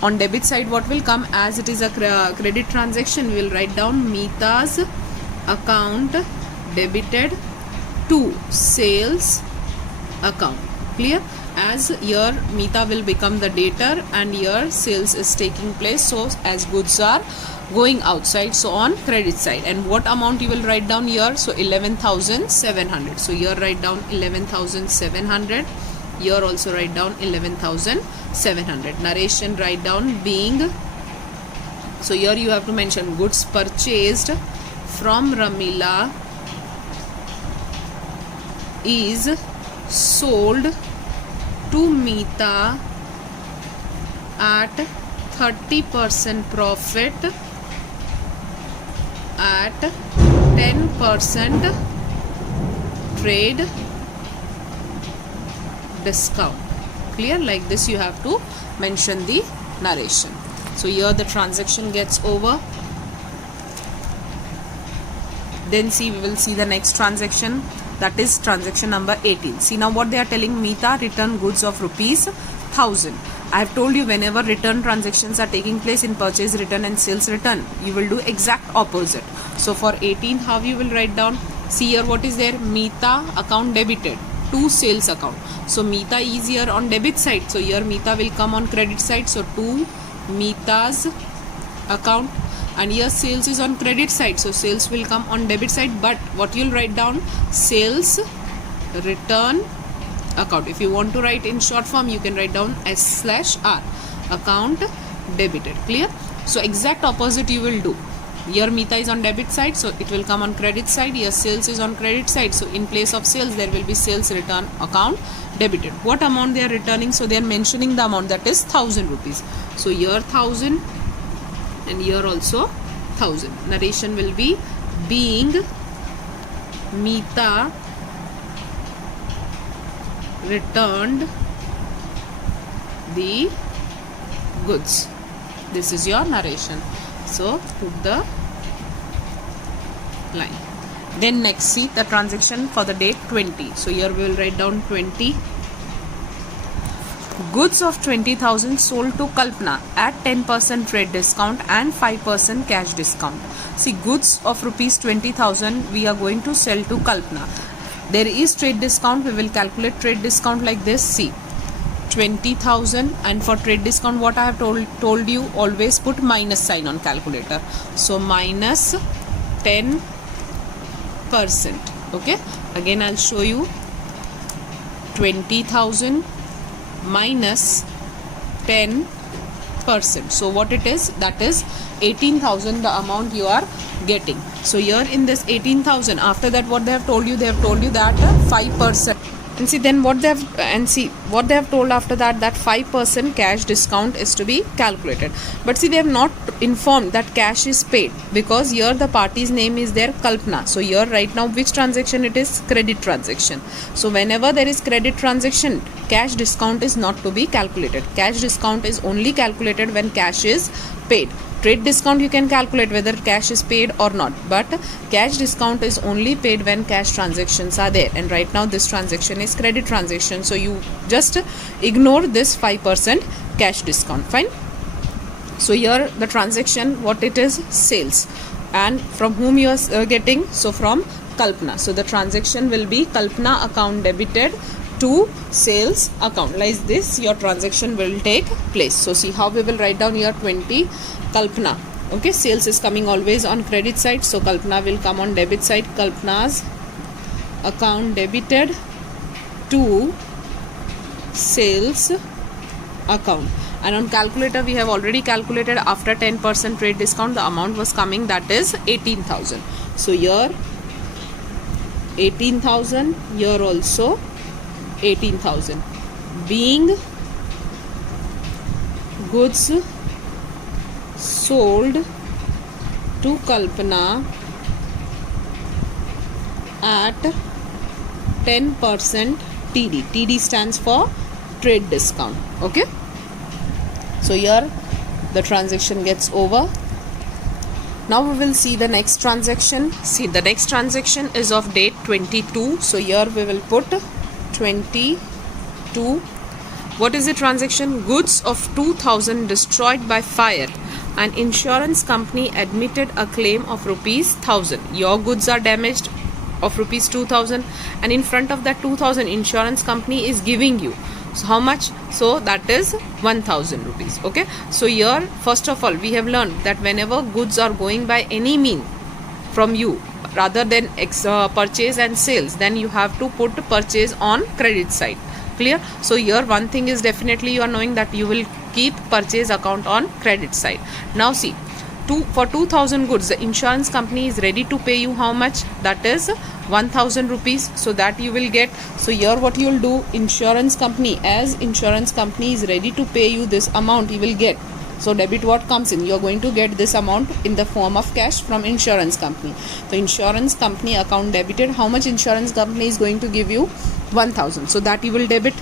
on debit side, what will come? As it is a credit transaction, we will write down Meeta's account debited to sales account. Clear? As your Mita will become the debtor and your sales is taking place, so as goods are going outside, so on credit side. And what amount you will write down here? So 11,700. So here write down 11,700. Here also write down 11,700. Narration write down being. So here you have to mention goods purchased from Ramila is sold to Mita at 30% profit at 10% trade discount. Clear? Like this you have to mention the narration. So here the transaction gets over. Then see, we will see the next transaction, that is transaction number 18. See now what they are telling, Mita return goods of rupees 1000. I have told you whenever return transactions are taking place in purchase return and sales return, you will do exact opposite. So for 18, how you will write down? See here what is there, Mita account debited to sales account. So Mita is here on debit side, so here Mita will come on credit side, so to Mita's account. And here sales is on credit side, so sales will come on debit side. But what you'll write down, sales return account. If you want to write in short form, you can write down S/R, account debited. Clear? So exact opposite you will do. Here Mita is on debit side, so it will come on credit side. Here sales is on credit side, so in place of sales there will be sales return account debited. What amount they are returning? So they are mentioning the amount, that is 1000 rupees. So here 1000 and here also 1000. Narration will be being Mita returned the goods. This is your narration. So put the line. Then next see the transaction for the date 20. So here we will write down 20. Goods of 20,000 sold to Kalpana at 10% trade discount and 5% cash discount. See, goods of rupees 20,000 we are going to sell to Kalpana. There is trade discount. We will calculate trade discount like this. See, 20,000, and for trade discount what I have told you, always put minus sign on calculator. So minus 10%. Okay, again I'll show you. 20,000 minus 10%. So what it is, that is 18,000 the amount you are getting. So here in this 18,000, after that what they have told you, they have told you that 5%. And see then what they have told after that, that 5% cash discount is to be calculated. But see, they have not informed that cash is paid, because here the party's name is there, Kalpana. So here right now which transaction it is? Credit transaction. So whenever there is credit transaction, cash discount is not to be calculated. Cash discount is only calculated when cash is paid. Trade discount you can calculate whether cash is paid or not, but cash discount is only paid when cash transactions are there. And right now this transaction is credit transaction, so you just ignore this 5% cash discount. Fine. So here the transaction, what it is? Sales. And from whom you are getting? So from Kalpana. So the transaction will be Kalpana account debited to sales account. Like this your transaction will take place. So see how we will write down here 20 Kalpana. Okay, sales is coming always on credit side, so Kalpana will come on debit side. Kalpana's account debited to sales account. And on calculator we have already calculated, after 10% trade discount the amount was coming, that is 18,000. So here 18,000, here also 18,000, being goods sold to Kalpana at 10% TD. TD stands for trade discount. Okay, so here the transaction gets over. Now we will see the next transaction. See, the next transaction is of date 22. So here we will put 22. What is the transaction? Goods of 2,000 destroyed by fire. An insurance company admitted a claim of rupees 1,000. Your goods are damaged of rupees 2000, and in front of that 2000 insurance company is giving you, so how much? So that is 1000 rupees. Okay, so here first of all we have learned that whenever goods are going by any mean from you rather than purchase and sales, then you have to put purchase on credit side. Clear? So here one thing is definitely you are knowing that you will keep purchase account on credit side. Now see, for 2000 goods the insurance company is ready to pay you how much? That is 1000 rupees. So that you will get. So here what you will do, insurance company, as insurance company is ready to pay you this amount, you will get. So debit what comes in, you are going to get this amount in the form of cash from insurance company. The insurance company account debited, how much insurance company is going to give you? 1000. So that you will debit.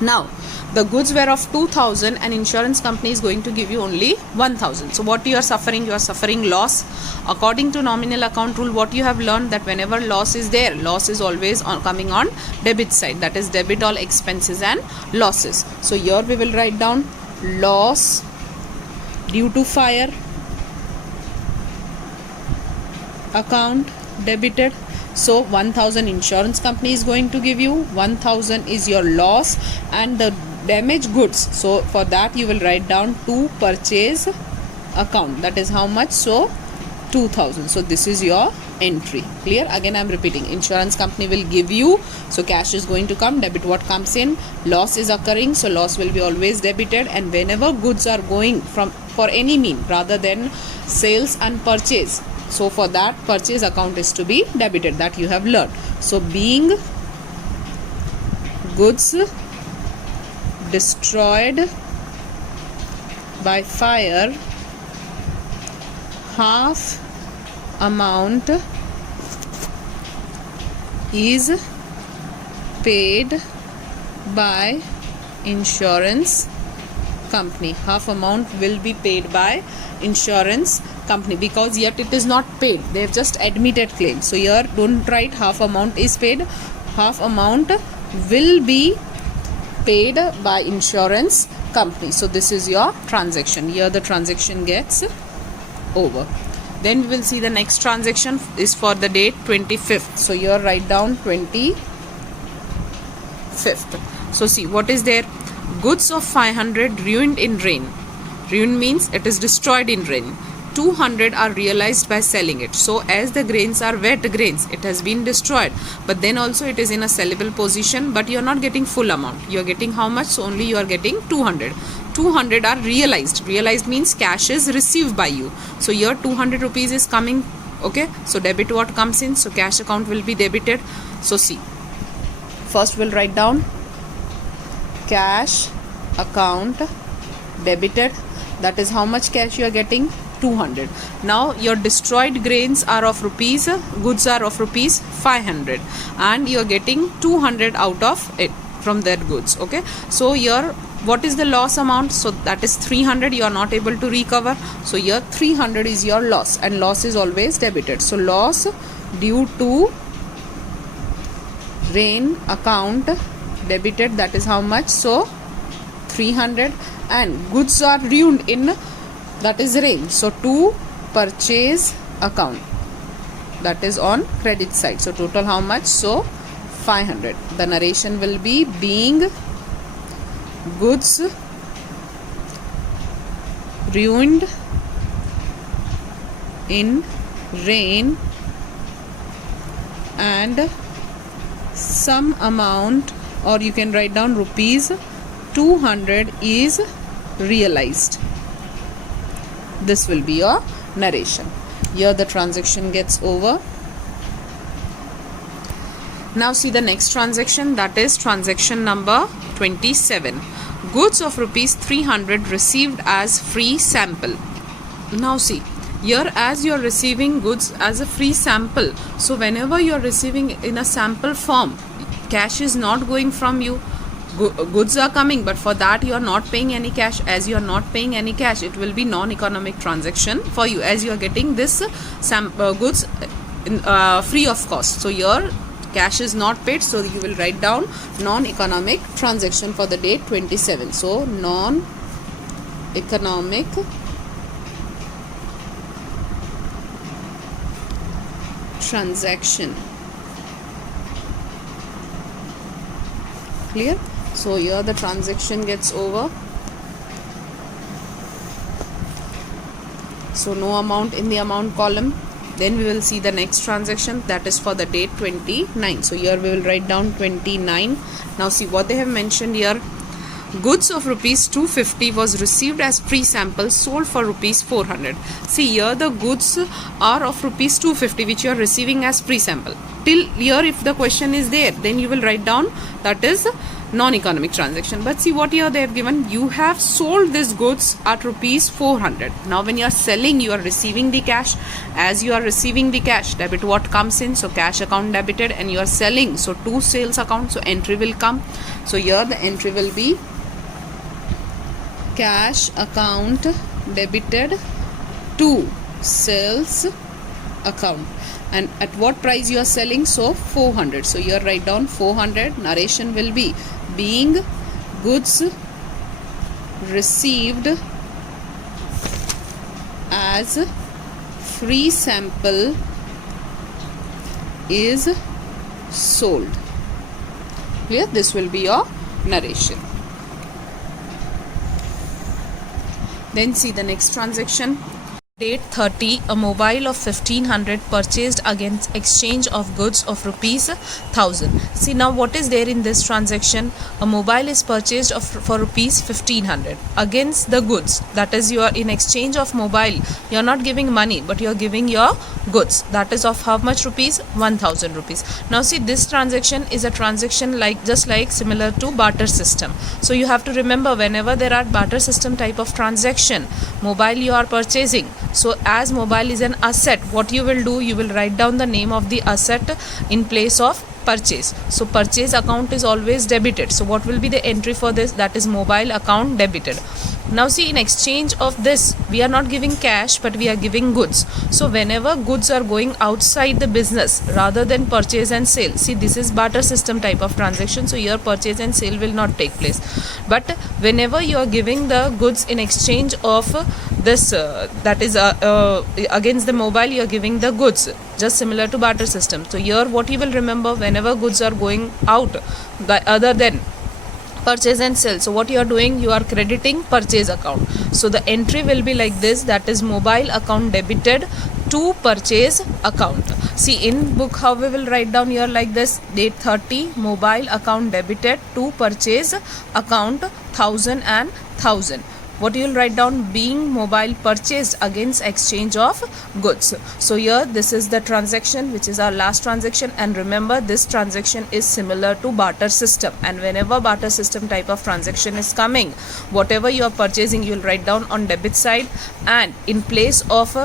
Now the goods were of 2000 and insurance company is going to give you only 1000. So what you are suffering? You are suffering loss. According to nominal account rule, what you have learned that whenever loss is there, loss is always coming on debit side, that is debit all expenses and losses. So here we will write down loss due to fire account debited. So 1000 insurance company is going to give you, 1000 is your loss, and the damaged goods, so for that you will write down to purchase account, that is how much? So 2000. So this is your entry. Clear? Again I am repeating, insurance company will give you, so cash is going to come, debit what comes in, loss is occurring, so loss will be always debited, and whenever goods are going from for any mean rather than sales and purchase, so for that purchase account is to be debited, that you have learned. So being goods destroyed by fire, half amount is paid by insurance company. Half amount will be paid by insurance company, because yet it is not paid, they have just admitted claim. So here don't write half amount is paid, half amount will be paid by insurance company. So this is your transaction. Here the transaction gets over. Then we will see the next transaction is for the date 25th. So here write down 25th. So see what is there. Goods of 500 ruined in rain. Ruined means it is destroyed in rain. 200 are realized by selling it. So as the grains are wet grains, it has been destroyed, but then also it is in a sellable position, but you are not getting full amount. You are getting how much? So only you are getting 200. 200 are realized. Realized means cash is received by you. So here 200 rupees is coming. Okay, so debit what comes in, so cash account will be debited. So see, first we'll write down cash account debited, that is how much cash you are getting? 200. Now your destroyed grains are of rupees, goods are of rupees 500, and you are getting 200 out of it from that goods. Okay, so here what is the loss amount? So that is 300. You are not able to recover, so here 300 is your loss, and loss is always debited. So loss due to rain account debited, that is how much? So 300. And goods are ruined in, that is rain, so to purchase account, that is on credit side. So total how much? So 500. The narration will be being goods ruined in rain and some amount, or you can write down rupees 200 is realized. This will be your narration. Here the transaction gets over. Now see the next transaction, that is transaction number 27. Goods of rupees 300 received as free sample. Now see, here as you are receiving goods as a free sample, so whenever you are receiving in a sample form, cash is not going from you. Goods are coming, but for that you are not paying any cash. As you are not paying any cash, it will be non-economic transaction for you, as you are getting this goods free of cost. So your cash is not paid, so you will write down non-economic transaction for the date 27. So non-economic transaction Clear? So here the transaction gets over. So no amount in the amount column. Then we will see the next transaction, that is for the date 29. So here we will write down 29. Now see what they have mentioned here. Goods of rupees 250 was received as pre-sample, sold for rupees 400. See here the goods are of rupees 250 which you are receiving as pre-sample. Till here if the question is there, then you will write down that is non-economic transaction. But see what here they have given, you have sold these goods at rupees 400. Now when you are selling, you are receiving the cash. As you are receiving the cash, debit what comes in, so cash account debited, and you are selling, so to sales account, so entry will come. So here the entry will be cash account debited to sales account, and at what price you are selling, so 400. So here write down 400. Narration will be being goods received as free sample is sold. Clear? This will be your narration. Then see the next transaction. Date 30, a mobile of 1500 purchased against exchange of goods of rupees 1000. See now what is there in this transaction? A mobile is purchased for rupees 1500 against the goods. That is, you are in exchange of mobile. You are not giving money, but you are giving your goods. That is of how much rupees? 1000 rupees. Now see, this transaction is a transaction just like similar to barter system. So you have to remember, whenever there are barter system type of transaction, mobile you are purchasing. So as mobile is an asset, what you will do, you will write down the name of the asset in place of purchase. So purchase account is always debited. So what will be the entry for this? That is mobile account debited. Now see, in exchange of this, we are not giving cash, but we are giving goods. So whenever goods are going outside the business rather than purchase and sale, see, this is barter system type of transaction. So here purchase and sale will not take place. But whenever you are giving the goods in exchange of this, that is against the mobile, you are giving the goods, just similar to barter system. So here what you will remember, whenever goods are going out other than purchase and sell, so what you are doing, you are crediting purchase account. So the entry will be like this, that is mobile account debited to purchase account. See, in book how we will write down here like this, date 30, mobile account debited to purchase account 1000 and 1000. What you will write down, being mobile purchased against exchange of goods. So here this is the transaction, which is our last transaction, and remember this transaction is similar to barter system, and whenever barter system type of transaction is coming, whatever you are purchasing, you will write down on debit side, and in place of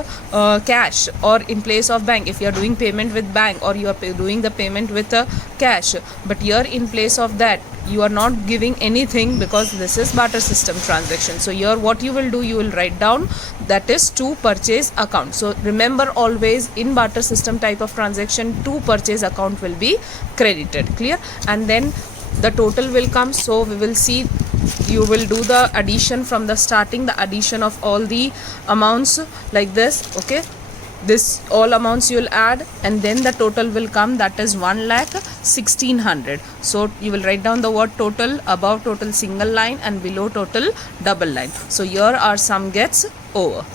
cash or in place of bank, if you are doing payment with bank or you are doing the payment with cash, but here in place of that you are not giving anything, because this is barter system transaction. So here what you will do, you will write down that is to purchase account. So remember, always in barter system type of transaction, to purchase account will be credited. Clear? And then the total will come. So we will see, you will do the addition from the starting, the addition of all the amounts like this. Okay, this all amounts you will add, and then the total will come, that is 1,16,000. So you will write down the word total, above total single line and below total double line. So here our sum gets over.